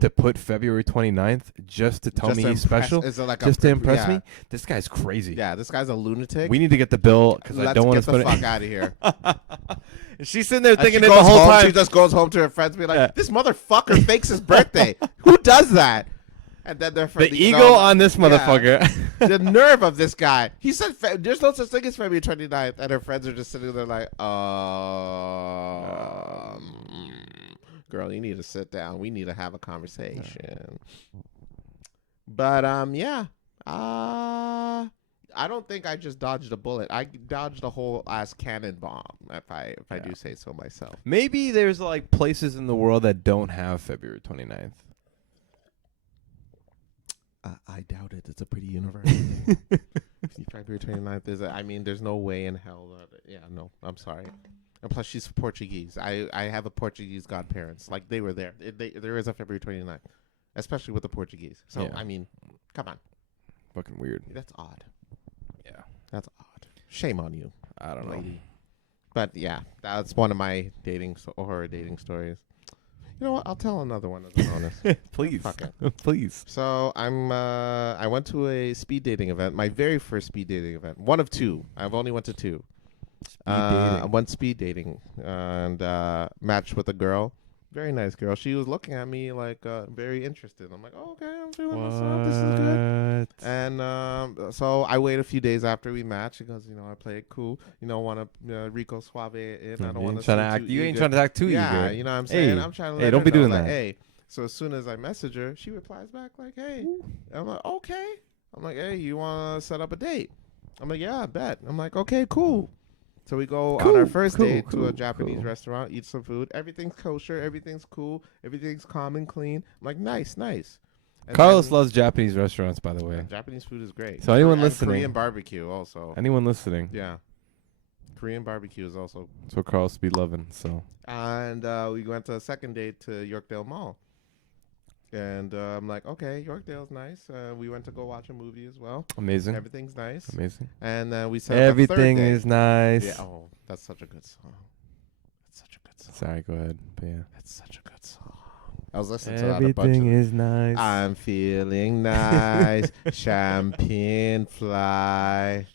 to put February 29th just to tell Just me to he's impress- special? is it like Just to impress yeah. me? This guy's crazy. Yeah, this guy's a lunatic. We need to get the bill because I Let's don't want get to the spend fuck out of here. it. She's sitting there And thinking she it the goes whole home, time. She just goes home to her friends, and be like, Yeah. "This motherfucker fakes his birthday. Who does that?" And then their The ego on this motherfucker. the nerve of this guy. He said, "There's no such thing as February 29th," and her friends are just sitting there like, girl, you need to sit down. We need to have a conversation." But yeah. I don't think I just dodged a bullet. I dodged a whole ass cannon bomb, if I do say so myself. Maybe there's like places in the world that don't have February 29th. I doubt it. It's a pretty universal. February 29th is. I mean, there's no way in hell. Yeah, no. I'm sorry. And plus, she's Portuguese. I have a Portuguese godparents. Like, they were there. There is a February 29th, especially with the Portuguese. So, Yeah. I mean, come on. Fucking weird. That's odd. Yeah. That's odd. Shame on you, I don't know. lady. But yeah, that's one of my horror dating stories. You know what? I'll tell another one as a bonus. Please. Fuck it. Please. So I went to a speed dating event, my very first speed dating event. One of two. I've only went to two. I went speed dating and matched with a girl. Very nice girl. She was looking at me like very interested. I'm like, oh, okay, I'm feeling myself. This is good. And so I wait a few days after we match. He goes, I play it cool. Want to Rico Suave in. I don't want to act. You ain't trying to act too yeah, eager. You know what I'm saying? Hey, I'm trying to hey, let don't her be know, doing like, that. hey. So as soon as I message her, she replies back like, hey. I'm like, okay. I'm like, hey, you want to set up a date? I'm like, yeah, I bet. I'm like, okay, cool. So we go on our first date to a Japanese restaurant, eat some food. Everything's kosher. Everything's cool. Everything's calm and clean. I'm like, nice. And Carlos loves Japanese restaurants, by the way. Japanese food is great. So anyone and listening, Korean barbecue also. Anyone listening, yeah, Korean barbecue is also. That's what Carlos be loving. So. And we went to a second date to Yorkdale Mall. And I'm like, okay, Yorkdale's nice. We went to go watch a movie as well. Amazing. Everything's nice. Amazing. And then we set Everything up a third date. is nice. Yeah. Oh, that's such a good song. That's such a good song. Sorry, go ahead. But yeah. That's such a good song. I was listening to that a bunch of. Everything is nice. I'm feeling nice. Champagne fly.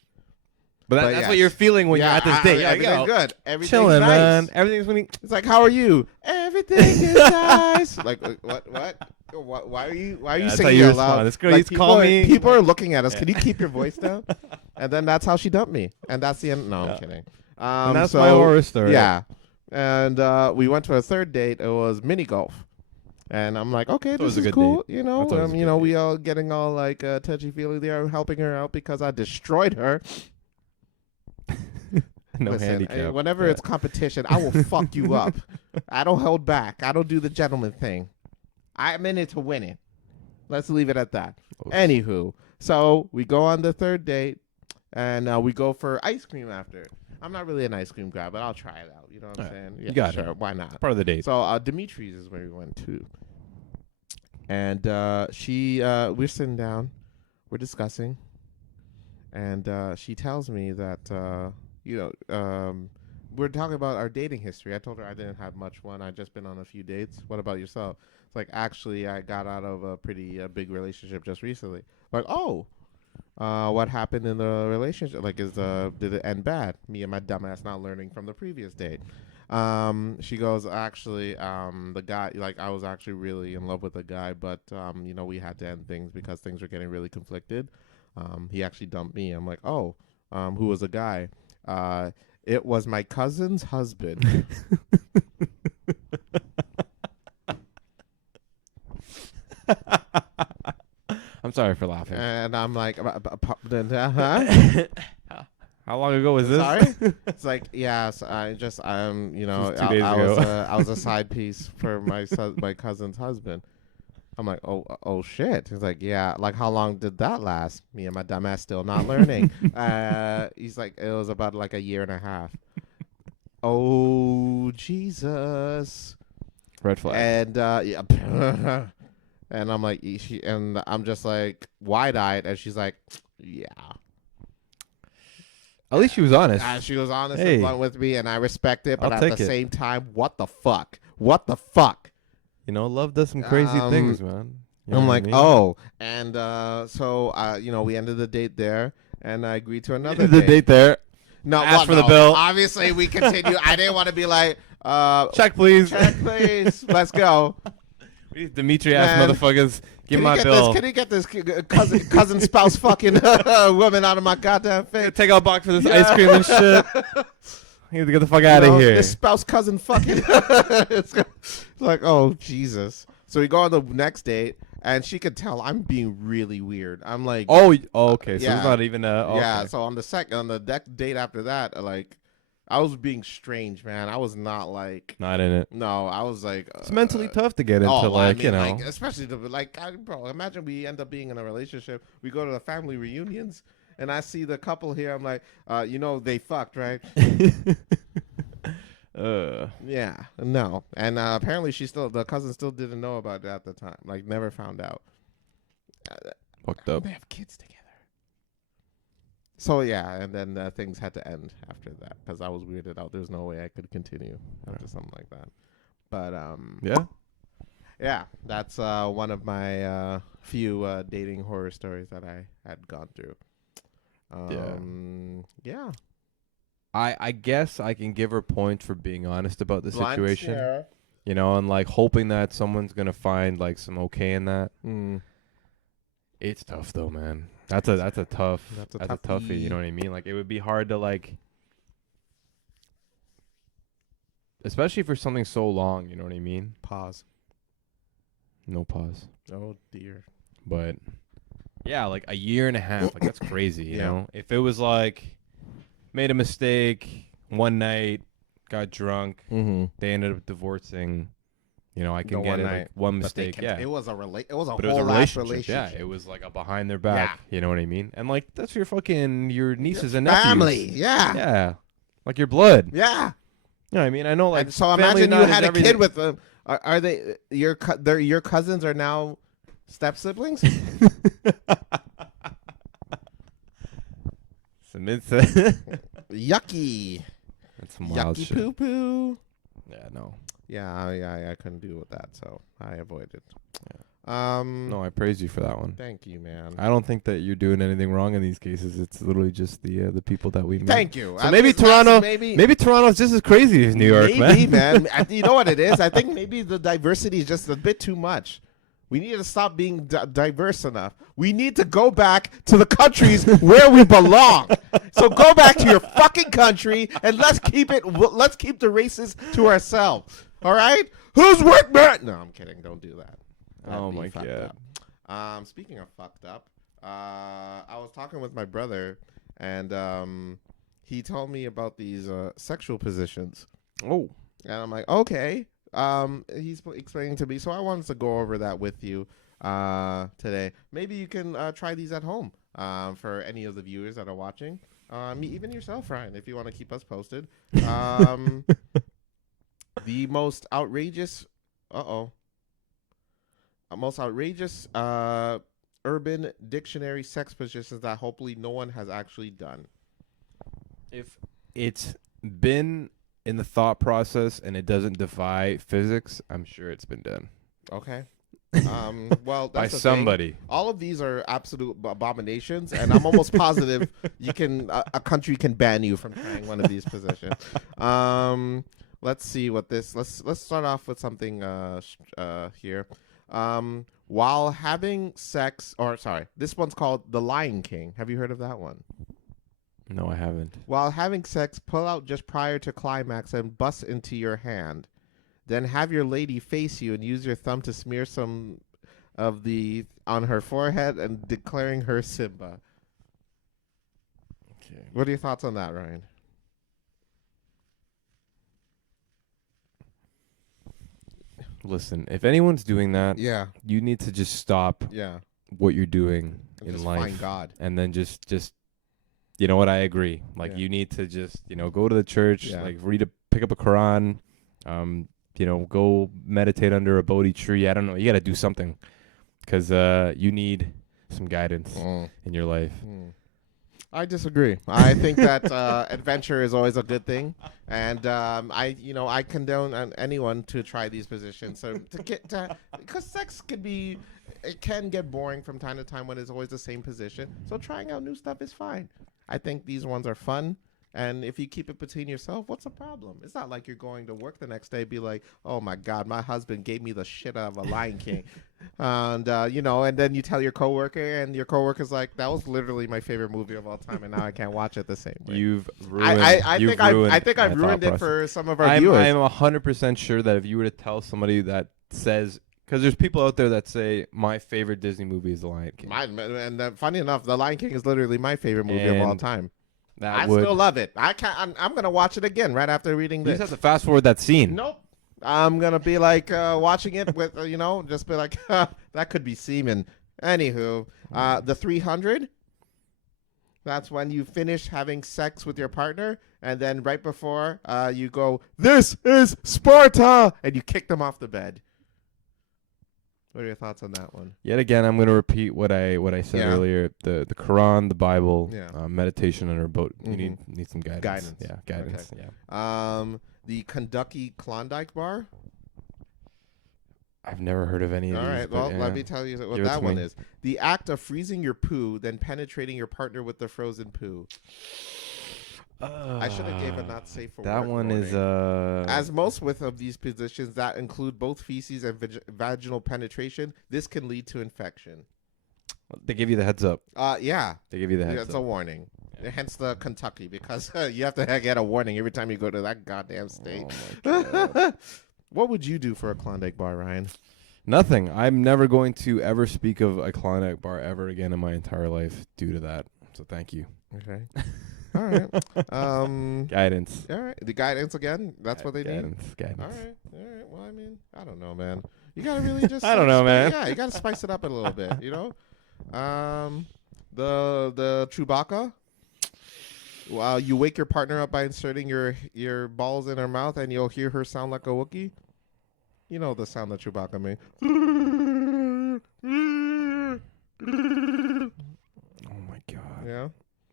But that's yes. what you're feeling when you're at this date. Everything's good. Everything's chilling, nice. man. Everything's when It's like, how are you? Everything is nice. Like, what? Why are you singing out loud? This girl Like, used to call me. People are looking at us. Can you keep your voice down? And then that's how she dumped me. And that's the end. No, I'm kidding. And that's my horror story. Yeah. And we went to a third date. It was mini golf. And I'm like, okay, this is cool. Date. We all getting all like touchy-feely there, helping her out because I destroyed her. No Listen, handicap. Whenever it's competition, I will fuck you up. I don't hold back. I don't do the gentleman thing. I'm in it to win it. Let's leave it at that. Oh, Anywho, so we go on the third date, and we go for ice cream after. I'm not really an ice cream guy, but I'll try it out. You know what I'm saying? Yeah, you got sure. it. Why not? Part of the date. So Dimitri's is where we went to. And we're sitting down. We're discussing. And she tells me that, we're talking about our dating history. I told her I didn't have much one. I'd just been on a few dates. What about yourself? It's like, actually, I got out of a pretty big relationship just recently. Like, what happened in the relationship? Like, did it end bad? Me and my dumbass not learning from the previous date. She goes, actually, the guy, like, I was actually really in love with the guy, but, we had to end things because things were getting really conflicted. He actually dumped me. I'm like, who was the guy? It was my cousin's husband. I'm sorry for laughing. And I'm like, huh? How long ago was this? Sorry? It's like, yes, I was 2 days ago. I was a side piece for my cousin's husband. I'm like, oh shit. He's like, yeah. Like, how long did that last? Me and my dumbass still not learning. He's like, it was about like a year and a half. Oh Jesus. Red flag. And yeah. And I'm like, and I'm just like wide-eyed, and she's like, yeah. At least she was honest. She was honest and blunt with me, and I respect it. But at the it. same time, what the fuck? What the fuck? Love does some crazy things, man. I'm like, oh. And so, we ended the date there, and I agreed to another the date there. No, ask for the bill. Obviously, we continue. I didn't want to be like, check, please. Check, please. Let's go. These Dimitri-ass motherfuckers, give my bill. Can you get this cousin spouse fucking woman out of my goddamn face? Take out a box for this ice cream and shit. You need to get the fuck out of here. This spouse cousin fucking. It's like, oh, Jesus. So we go on the next date, and she could tell I'm being really weird. I'm like, okay. So yeah. it's not even yeah. So on the date after that, like, I was being strange, man. I was not like. Not in it. No, I was like. It's mentally tough to get into, like. Especially bro. Imagine we end up being in a relationship. We go to the family reunions, and I see the couple here. I'm like, they fucked, right? Yeah, no, and apparently the cousin still didn't know about it at the time. Like, never found out. Fucked up. They have kids together. So yeah, and then things had to end after that because I was weirded out. There's no way I could continue after something like that. But yeah, that's one of my few dating horror stories that I had gone through. Yeah. I guess I can give her points for being honest about the situation. Yeah. And like hoping that someone's gonna find like some okay in that. It's tough though, man. That's a tough That's a that's a toughie. You know what I mean? Like it would be hard to like, especially for something so long. You know what I mean? Pause. No pause. Oh dear. But yeah, like a year and a half. Like that's crazy. You Yeah. know, if it was like made a mistake one night, got drunk, Mm-hmm. they ended up divorcing. You know, I can The get one it night. like one mistake. Yeah. It was a It was a But it was whole a ass relationship. relationship. Yeah, it was like a behind their back. You know what I mean? And like that's your nieces and nephews. Family. Yeah. Yeah, like your blood. Yeah. You know what I mean? I know, like And so family imagine you knot is had a kid everything. with them. Are they your cousins are now step siblings? Yucky. That's some wild Yucky shit. poo poo. Yeah, no. Yeah, I couldn't deal with that, so I avoided. No, I praise you for that one. Thank you, man. I don't think that you're doing anything wrong in these cases. It's literally just the people that we met. Thank you. So At maybe least that's- Toronto, maybe maybe Toronto's just as crazy as New York, maybe, man. You know what it is? I think maybe the diversity is just a bit too much. We need to stop being diverse enough. We need to go back to the countries where we belong. So go back to your fucking country and let's keep the races to ourselves. All right? Who's work man? No, I'm kidding. Don't do that. That'd Oh be my fucked God. up. Speaking of fucked up, I was talking with my brother and he told me about these sexual positions. Oh, And I'm like, okay. He's explaining to me, so I wanted to go over that with you today. Maybe you can try these at home for any of the viewers that are watching. Even yourself, Ryan, if you want to keep us posted. The most outrageous, Urban Dictionary sex positions that hopefully no one has actually done. if it's been in the thought process and it doesn't defy physics, I'm sure it's been done Okay. Well, by that's the thing. somebody. All of these are absolute abominations, and I'm almost positive you can a country can ban you from trying one of these positions. Let's see what this. Let's start off with something here. While having sex, this one's called The Lion King. Have you heard of that one? No, I haven't. While having sex, pull out just prior to climax and bust into your hand. Then have your lady face you and use your thumb to smear some of the on her forehead and declaring her Simba. Okay. What are your thoughts on that, Ryan? Listen, if anyone's doing that, Yeah, you need to just stop yeah. what you're doing And in just life, find God. and then just you know what, I agree. Like Yeah. you need to just go to the church, Yeah. like pick up a Quran, go meditate under a Bodhi tree. I don't know. You got to do something because you need some guidance in your life. I disagree. I think that adventure is always a good thing, and I condone anyone to try these positions. So because sex can get boring from time to time when it's always the same position. So trying out new stuff is fine. I think these ones are fun. And if you keep it between yourself, what's the problem? It's not like you're going to work the next day be like, oh my God, my husband gave me the shit out of a Lion King. And then you tell your coworker and your coworker's like, that was literally my favorite movie of all time. And now I can't watch it the same way. You've ruined. I think I've my ruined thought it process. for some of our I'm viewers. 100% sure that if you were to tell somebody that says, because there's people out there that say my favorite Disney movie is The Lion King. Funny enough, The Lion King is literally my favorite movie of all And time. That I would, still love it. I'm gonna watch it again right after reading you this. just have to fast forward that scene. Nope. I'm gonna be like watching it with just be like that could be semen. Anywho, the 300. That's when you finish having sex with your partner, and then right before you go, "This is Sparta," and you kick them off the bed. What are your thoughts on that one? Yet again, I'm going to repeat what I said Yeah. earlier. The Quran, the Bible, Yeah. Meditation under a boat. You Mhm. need some guidance. Guidance. Yeah, guidance. Yeah. The Kentucky Klondike Bar. I've never heard of any of All these. right, but well, yeah. let me tell you what Give it that to one me. is. The act of freezing your poo, then penetrating your partner with the frozen poo. I should have gave a not safe for That work one is warning. As most of these positions that include both feces and vaginal penetration, this can lead to infection. They give you the heads up. Yeah. They give you the Yeah, heads it's a up. warning. Hence the Kentucky, because you have to get a warning every time you go to that goddamn state. Oh my God. What would you do for a Klondike bar, Ryan? Nothing. I'm never going to ever speak of a Klondike bar ever again in my entire life due to that. So thank you. Okay. All right. Guidance. All right. The guidance again. That's what they need. Guidance. All right. Well, I mean, I don't know, man. You gotta really just. I don't know, man. Yeah, you gotta spice it up a little bit. You know. The Chewbacca. You wake your partner up by inserting your balls in her mouth, and you'll hear her sound like a Wookiee. You know the sound that Chewbacca made. Oh my God. Yeah.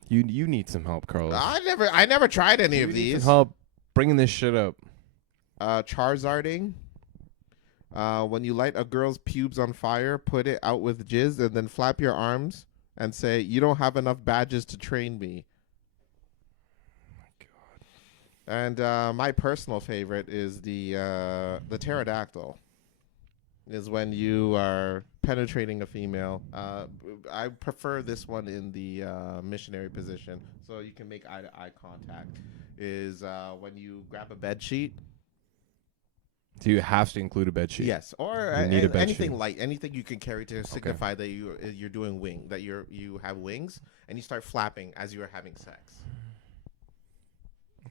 You need some help, Carlos. I never tried any You of need these. some help bringing this shit up. Charizarding. When you light a girl's pubes on fire, put it out with jizz, and then flap your arms and say, "You don't have enough badges to train me." And my personal favorite is the pterodactyl. Is when you are penetrating a female. I prefer this one in the missionary position, so you can make eye-to-eye contact. Is when you grab a bed sheet. Do you have to include a bed sheet? Yes, or You need a bed anything sheet. light, anything you can carry to signify that you're doing that you have wings, and you start flapping as you are having sex.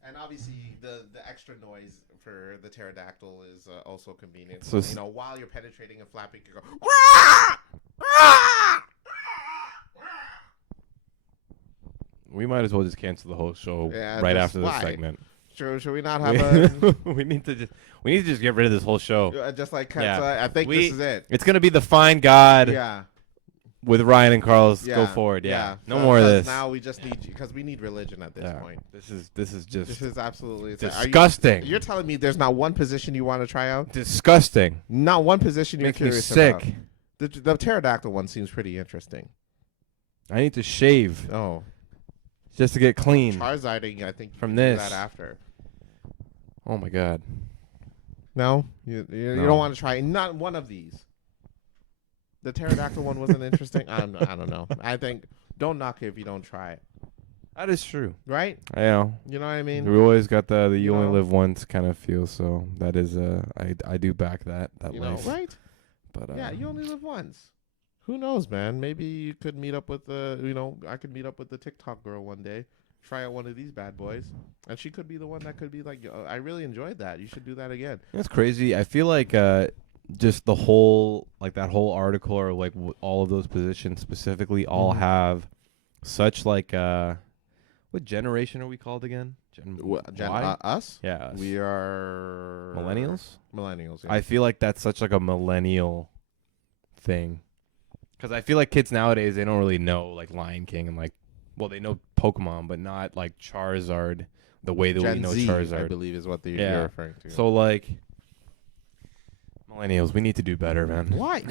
And obviously, the extra noise for the pterodactyl is also convenient. So So, while you're penetrating and flapping, you go. "Wah! Wah! We might as well just cancel the whole show Yeah, right just after this why? segment. Should we not have a we need to just get rid of this whole show. just like Yeah. I think this is it. It's gonna be the Fine God Yeah. with Ryan and Carlos. Yeah. Go forward. Yeah. No So- more of 'cause this. Now we just need because we need religion at this Yeah. point. This is just This is absolutely disgusting. You're telling me there's not one position you want to try out? Disgusting. Not one position you're Makes me curious sick. about. The pterodactyl one seems pretty interesting. I need to shave Oh, just to get clean. Charizarding, I think you From can do this. that after. Oh my God. No, you No. don't want to try not one of these. The pterodactyl one wasn't interesting. I don't know. I think don't knock it if you don't try it. That is true. Right? I know. You know what I mean? We always got the you You only know? live once kind of feel. So that is I do back that You know, life. right? But Yeah, you only live once. Who knows, man? Maybe you could meet up with I could meet up with the TikTok girl one day, try out one of these bad boys, and she could be the one that could be like, I really enjoyed that. You should do that again. That's crazy. I feel like just the whole that whole article or all of those positions specifically all Mhm. have such what generation are we called again? Y? Us? Yeah, us. We are Millennials. Millennials. Yeah. I feel like that's such a millennial thing. Because I feel like kids nowadays, they don't really know Lion King and they know Pokemon, but not Charizard the way that we Gen know Z, I Charizard. believe, is what Yeah. you're referring to. So millennials, we need to do better, man. Why?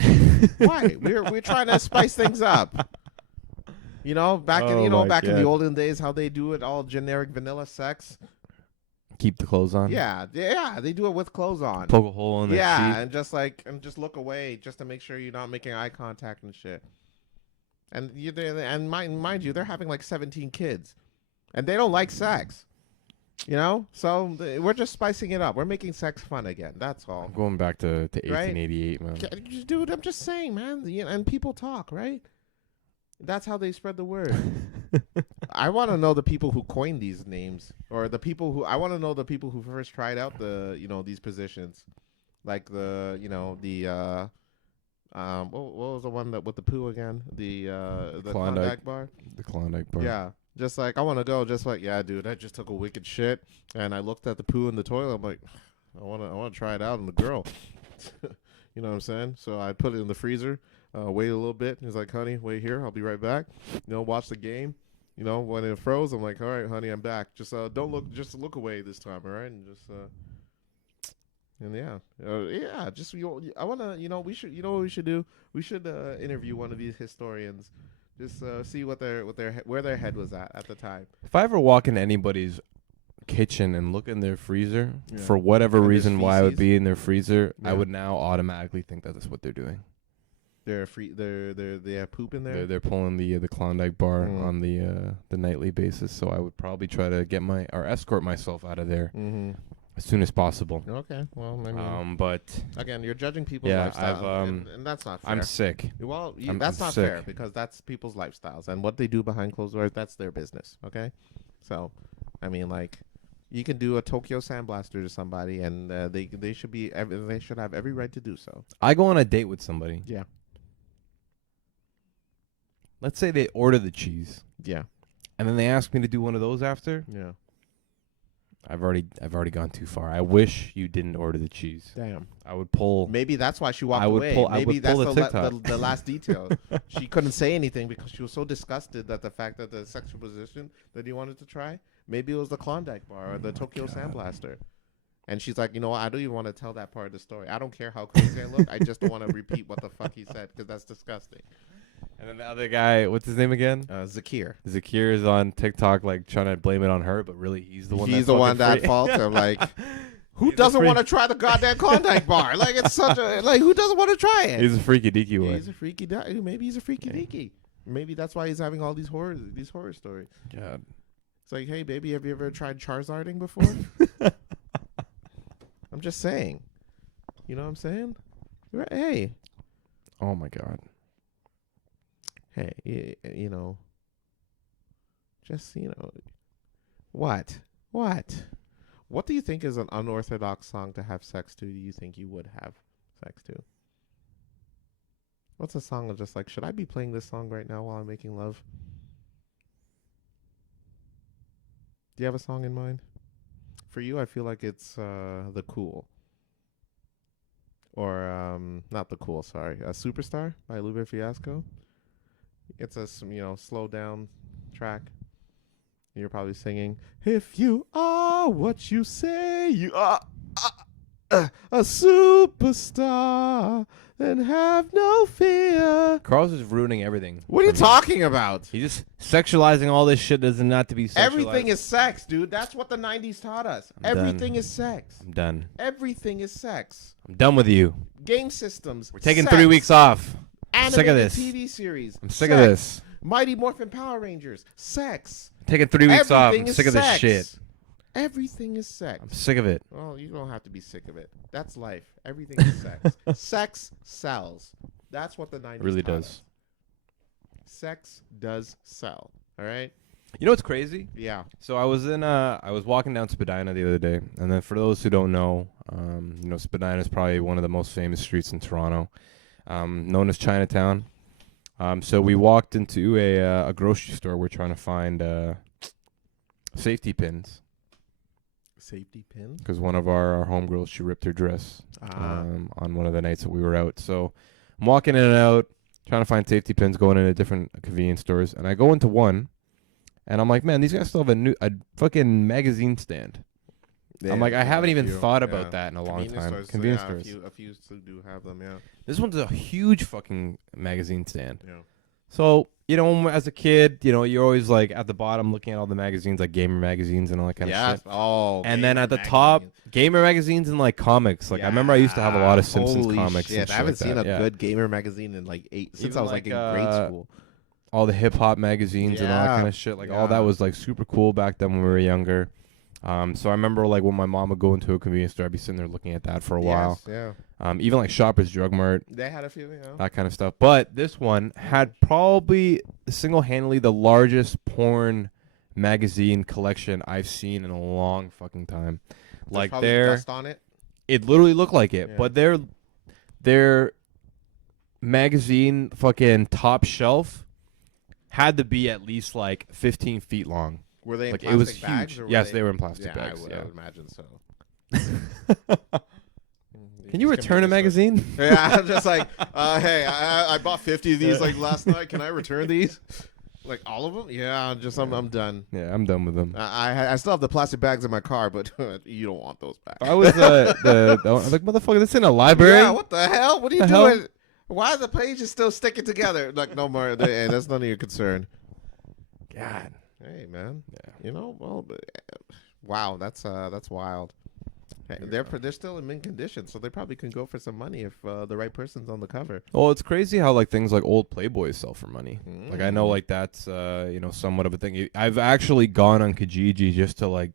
Why? We're trying to spice things up. Back in Oh my back in the God. olden days, how they do it, all generic vanilla sex. Keep the clothes on. Yeah, they do it with clothes on. Poke a hole in the Yeah, sheet. and just look away, just to make sure you're not making eye contact and shit. And mind you, they're having 17 kids, and they don't like sex. So we're just spicing it up. We're making sex fun again. That's all. I'm going back to Right? 1888, man. Dude, I'm just saying, man. And people talk, right? That's how they spread the word. I want to know the people who coined these names, or the people who I want to know the people who first tried out these positions, like what was the one that with the poo again? The Klondike bar. The Klondike bar. Yeah, just I want to go. Just yeah, dude. I just took a wicked shit, and I looked at the poo in the toilet. I'm like, I want to try it out on the girl. You know what I'm saying? So I put it in the freezer. Wait a little bit. He's like, honey, wait here. I'll be right back. Watch the game. When it froze, I'm like, all right, honey, I'm back. Just don't look. Just look away this time, all right? And just Just I wanna. We should. You know what we should do? We should interview one of these historians. Just see where their head was at the time. If I ever walk into anybody's kitchen and look in their freezer, Yeah. for whatever And there's reason why it would feces. be in their freezer, I Yeah. would now automatically think that that's what they're doing. They're free. They have poop in there. They're pulling the Klondike bar Mm. on the nightly basis. So I would probably try to get or escort myself out of there Mm-hmm. as soon as possible. Okay. Well, I mean, But again, you're judging people's yeah, lifestyle, and that's not fair. I'm sick. Well, I'm that's not sick. fair because that's people's lifestyles and what they do behind closed doors. That's their business. Okay. So, I mean, like, you can do a Tokyo Sandblaster to somebody, and they should they should have every right to do so. I go on a date with somebody. Yeah. Let's say they order the cheese, Yeah. and then they ask me to do one of those after. Yeah. I've already gone too far. I wish you didn't order the cheese. Damn. I would pull. Maybe that's why she walked I would away. pull- I Maybe would that's pull the TikTok. the last detail. She couldn't say anything because she was so disgusted that the fact that the sexual position that he wanted to try. Maybe it was the Klondike bar or the Tokyo Sandblaster. And she's like, you know what? I don't even want to tell that part of the story. I don't care how crazy I look. I just don't want to repeat what the fuck he said because that's disgusting. And then the other guy, what's his name again? Zakir. Zakir is on TikTok, like trying to blame it on her, but really he's the one. He's the one that fault. I'm like, who He's a doesn't freak. want to try the goddamn Klondike bar? Like, it's such a who doesn't want to try it? He's a freaky deaky Yeah, one. he's a freaky. Maybe he's a freaky deaky. Maybe that's why he's having all these horror stories. God. It's like, hey, baby, have you ever tried Charizarding before? I'm just saying. You know what I'm saying? Hey, Oh my God. hey, you know, just, you know, what? What do you think is an unorthodox song to have sex to? Do you think you would have sex to? What's a song of just like, should I be playing this song right now while I'm making love? Do you have a song in mind? For you, I feel like it's The Cool. Or, not The Cool, sorry. Superstar by Lupe Fiasco. It's a, slow down track. You're probably singing, if you are what you say you are, a superstar, then have no fear. Carl's is ruining everything. What are you for me. talking about? He's just sexualizing all this shit doesn't not to be sexualized. Everything is sex, dude. That's what the 90s taught us. I'm Everything done. is sex. I'm done. Everything is sex. I'm done with you. Game systems. We're taking sex. 3 weeks off. I'm Animated sick of this. TV series. I'm sick sex. of this. Mighty Morphin Power Rangers. Sex. I'm taking 3 weeks off. Everything I'm is sick of this sex. shit. Everything is sex. I'm sick of it. Well, you don't have to be sick of it. That's life. Everything is sex. Sex sells. That's what the 90s It really taught does. us. Sex does sell. All right? You know what's crazy? Yeah. So I was walking down Spadina the other day, and then for those who don't know, Spadina is probably one of the most famous streets in Toronto, known as Chinatown. So we walked into a grocery store. We're trying to find safety pins Safety pin. because one of our homegirls, she ripped her dress on one of the nights that we were out. So I'm walking in and out, trying to find safety pins, going into different convenience stores, and I go into one. And I'm like, man, these guys still have a fucking magazine stand. I'm like, I haven't even thought about that in a long time. Convenience stores. A few still do have them, yeah. This one's a huge fucking magazine stand. Yeah. So, as a kid, you're always like at the bottom looking at all the magazines, like gamer magazines and all that kind of shit. Oh. And then at the top, gamer magazines and like comics. Like I remember I used to have a lot of Simpsons Holy comics. shit. And shit I haven't like seen that. a good gamer magazine in since Even I was in grade school. All the hip hop magazines and all that Yeah. kind of shit. Like all that Yeah. was like super cool back then when we were younger. So I remember like when my mom would go into a convenience store, I'd be sitting there looking at that for a while. Yeah. Even like Shoppers Drug Mart, They had a few, that kind of stuff. But this one had probably single-handedly the largest porn magazine collection I've seen in a long fucking time. Like dust on it. it literally looked like it, Yeah. but their magazine fucking top shelf had to be at least like 15 feet long. Were they in Like plastic it was bags? huge. Or Yes, they were in plastic yeah, bags. I Yeah. would imagine so. Can you return a magazine? Yeah, I'm just like, hey, I bought 50 of these like last night. Can I return these? Like all of them? Yeah, I'm done. Yeah, I'm done with them. I still have the plastic bags in my car, but you don't want those back. I was like, motherfucker, this in a library. Yeah, what the hell? What are you The hell? doing? Why are the pages still sticking together? Like, no more. Hey, that's none of your concern. God. Hey, man. Yeah. Wow, that's wild. Hey, they're still in mint condition, so they probably can go for some money if the right person's on the cover. Well, it's crazy how like things like old Playboys sell for money. Like I know like that's somewhat of a thing. I've actually gone on Kijiji just to like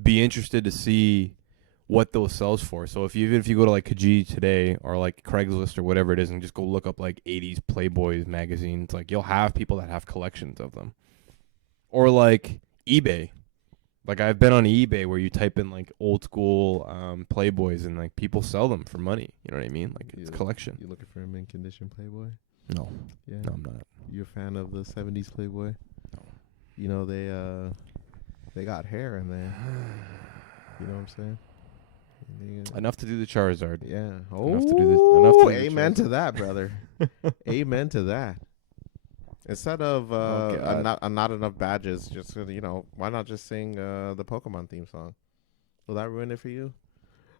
be interested to see what those sells for. So even if you go to like Kijiji today or like Craigslist or whatever it is and just go look up like 80s Playboys magazines, like you'll have people that have collections of them. Or like eBay. Like I've been on eBay where you type in like old school Playboys and like people sell them for money. You know what I mean? Like it's collection. You looking for a mint condition Playboy? No. Yeah. No, I'm not. You a fan of the 70s Playboy? No. You know they got hair in there. You know what I'm saying? Enough to do the Charizard. Yeah. Enough to do this. Enough to do the amen to Charizard. that, brother. Amen to that. Instead of not enough badges, just why not just sing the Pokemon theme song? Will that ruin it for you?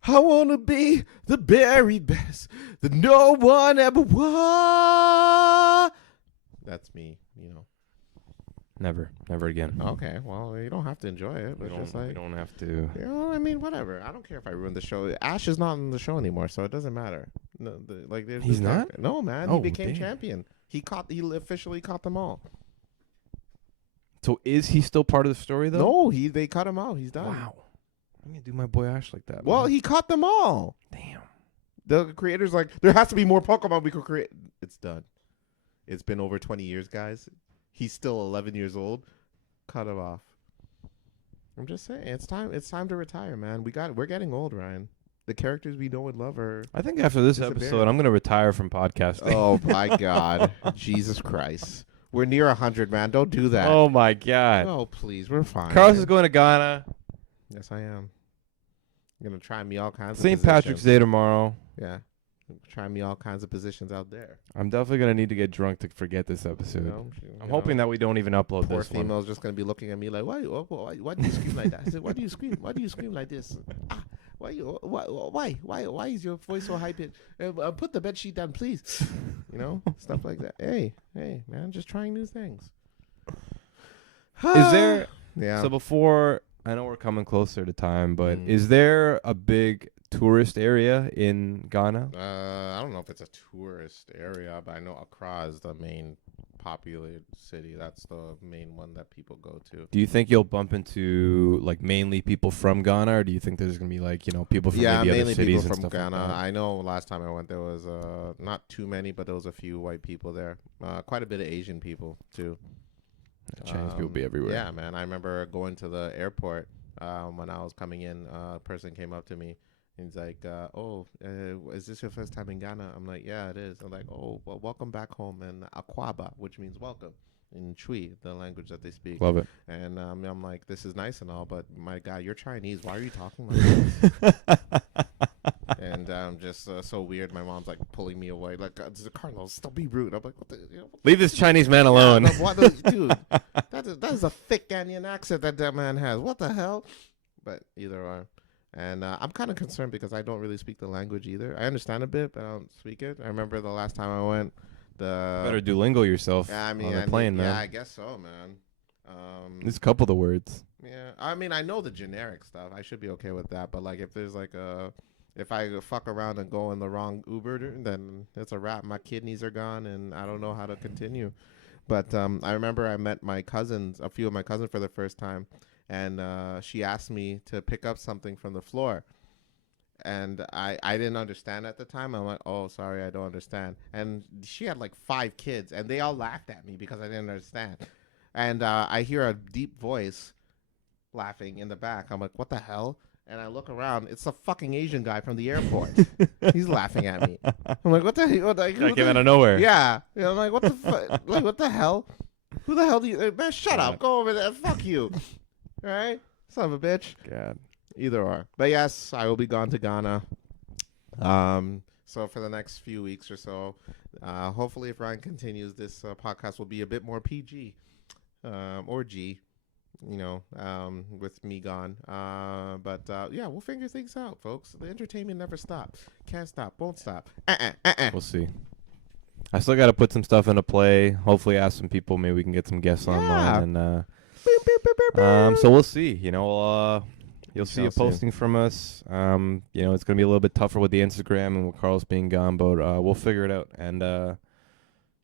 I wanna be the very best that no one ever was. That's me, Never again. Okay, well, you don't have to enjoy it, but We don't have to. I mean, whatever. I don't care if I ruin the show. Ash is not on the show anymore, so it doesn't matter. No, He's not? No, man. Oh, He became damn. champion. He officially caught them all. So is he still part of the story though? No, they cut him out. He's done. Wow. I'm gonna do my boy Ash like that. Well, man. he caught them all. Damn. The creator's like, there has to be more Pokemon we could create. It's done. It's been over 20 years, guys. He's still 11 years old. Cut him off. I'm just saying, it's time. It's time to retire, man. We're getting old, Ryan. The characters we know and love are. I think after this Disappearing. episode, I'm gonna retire from podcasting. Oh my God, Jesus Christ! We're near 100, man. Don't do that. Oh my God. Oh please, we're fine. Carlos is going to Ghana. Yes, I am. You're gonna try me all kinds. St. of Patrick's positions. Day tomorrow. Yeah, try me all kinds of positions out there. I'm definitely gonna need to get drunk to forget this episode. I'm hoping that we don't even upload poor this one. female's just gonna be looking at me like, why do you scream like that? I said, why do you scream? Why do you scream like this? Why is your voice so high pitched? Put the bed sheet down, please. Stuff like that. Hey, man, just trying new things. Is there? Yeah. So before, I know we're coming closer to time, but Mm. is there a big tourist area in Ghana? I don't know if it's a tourist area, but I know Accra is the main populated city. That's the main one that people go to. Do you think you'll bump into like mainly people from Ghana, or do you think there's gonna be like people from maybe mainly other cities people and from stuff Ghana. like that? I know last time I went there was not too many, but there was a few white people there. Quite a bit of Asian people too. Chinese people be everywhere. Yeah, man. I remember going to the airport when I was coming in. A person came up to me. And he's like, is this your first time in Ghana? I'm like, yeah, it is. I'm like, oh, well, welcome back home in Akwaba, which means welcome in Chui, the language that they speak. Love it. And I'm like, this is nice and all, but my God, you're Chinese. Why are you talking like this? And just so weird. My mom's like pulling me away. Like, Carlos, don't be rude. I'm like, what the? Leave this Chinese man alone. Dude, that is a thick Ghanaian accent that man has. What the hell? But either or. And I'm kind of concerned because I don't really speak the language either. I understand a bit, but I don't speak it. I remember the last time I went, Better Duolingo yourself on the plane, man. Yeah, I guess so, man. There's a couple of the words. Yeah, I mean, I know the generic stuff. I should be okay with that. But like, if there's like if I fuck around and go in the wrong Uber, then it's a wrap. My kidneys are gone, and I don't know how to continue. But I remember I met a few of my cousins for the first time. And she asked me to pick up something from the floor. And I didn't understand at the time. I'm like, oh, sorry, I don't understand. And she had like 5 kids, and they all laughed at me because I didn't understand. And I hear a deep voice laughing in the back. I'm like, what the hell? And I look around. It's a fucking Asian guy from the airport. He's laughing at me. I'm like, what the hell? That came out of nowhere. Yeah. I'm like, what the like, what the hell? Who the hell do you... man, shut up. Go over there. Fuck you. All right, son of a bitch. God. Either or. But yes, I will be gone to Ghana. So for the next few weeks or so, hopefully if Ryan continues, this podcast will be a bit more PG or G, with me gone. But yeah, we'll figure things out, folks. The entertainment never stops. Can't stop. Won't stop. We'll see. I still got to put some stuff into play. Hopefully ask some people. Maybe we can get some guests online. And so we'll see. You'll see shall a posting from us. You know, it's gonna be a little bit tougher with the Instagram and with Carlos being gone, but we'll figure it out. And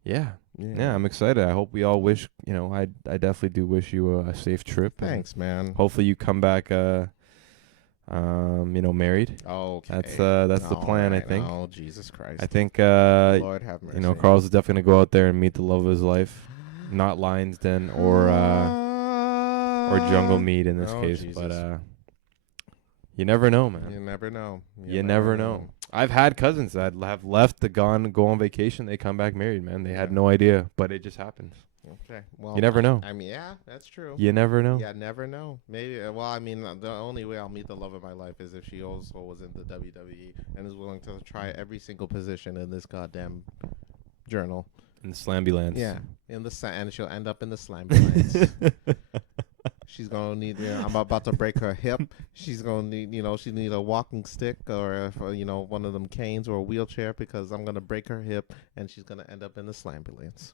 yeah, I'm excited. I hope we all wish. You know, I definitely do wish you a safe trip. Thanks, man. Hopefully you come back. You know, married. Okay. That's the plan. I think. Oh, Jesus Christ. I think. Lord have mercy. You know, Carlos is definitely gonna go out there and meet the love of his life, not Lion's Den or Jungle Meat in this case, Jesus. but you never know, man. You never know. You never know. I've had cousins that have left go on vacation. They come back married, man. They had no idea, but it just happens. Okay. Well, You never know. I mean, yeah, that's true. You never know. Yeah, never know. Maybe. Well, I mean, the only way I'll meet the love of my life is if she also was in the WWE and is willing to try every single position in this goddamn journal. In the Slambulance. Yeah, in the and she'll end up in the Slambulance. She's gonna need. I'm about to break her hip. She's gonna need. She need a walking stick or one of them canes or a wheelchair because I'm gonna break her hip and she's gonna end up in the Slambulance.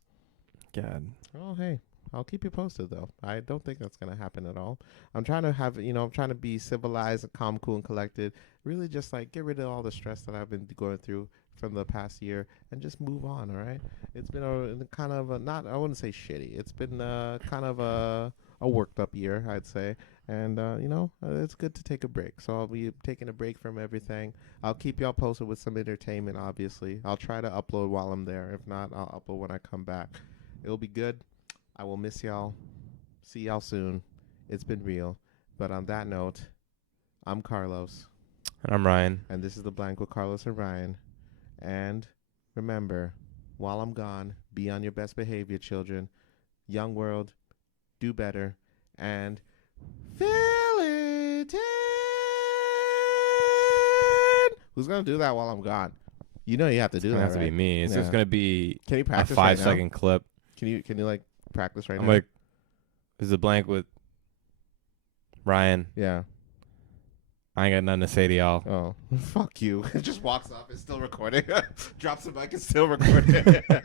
God. Oh, hey, I'll keep you posted though. I don't think that's gonna happen at all. I'm trying to have. I'm trying to be civilized and calm, cool, and collected. Really, just like get rid of all the stress that I've been going through from the past year and just move on. All right. It's been a kind of a, not. I wouldn't say shitty. It's been kind of a worked up year, I'd say. And, it's good to take a break. So I'll be taking a break from everything. I'll keep y'all posted with some entertainment, obviously. I'll try to upload while I'm there. If not, I'll upload when I come back. It'll be good. I will miss y'all. See y'all soon. It's been real. But on that note, I'm Carlos. And I'm Ryan. And this is The Blank with Carlos and Ryan. And remember, while I'm gone, be on your best behavior, children. Young world. Do better and fill it in. Who's gonna do that while I'm gone? You know you have to do that. Has to be me. It's just gonna be Can you a practice 5-second clip. Can you like practice right I'm now? like, this is a blank with Ryan. Yeah. I ain't got nothing to say to y'all. Oh, fuck you. Just walks off. It's still recording. Drops the mic. It's still recording. I'm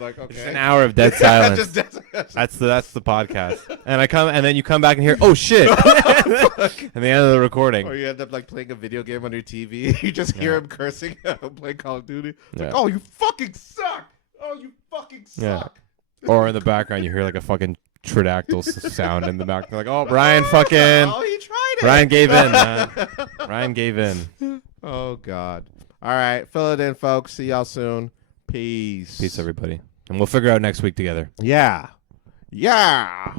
like, okay. It's an hour of dead silence. Just That's the podcast. And then you come back and hear, oh shit, and the end of the recording. Or you end up like playing a video game on your TV. You just hear him cursing, playing Call of Duty. It's like, oh, you fucking suck. Oh, you fucking suck. Or in the background, you hear like a fucking pterodactyl sound in the back. They're like, oh, Ryan fucking. Oh, he tried it. Ryan gave in, man. Ryan gave in. Oh, God. All right. Fill it in, folks. See y'all soon. Peace. Peace, everybody. And we'll figure out next week together. Yeah. Yeah.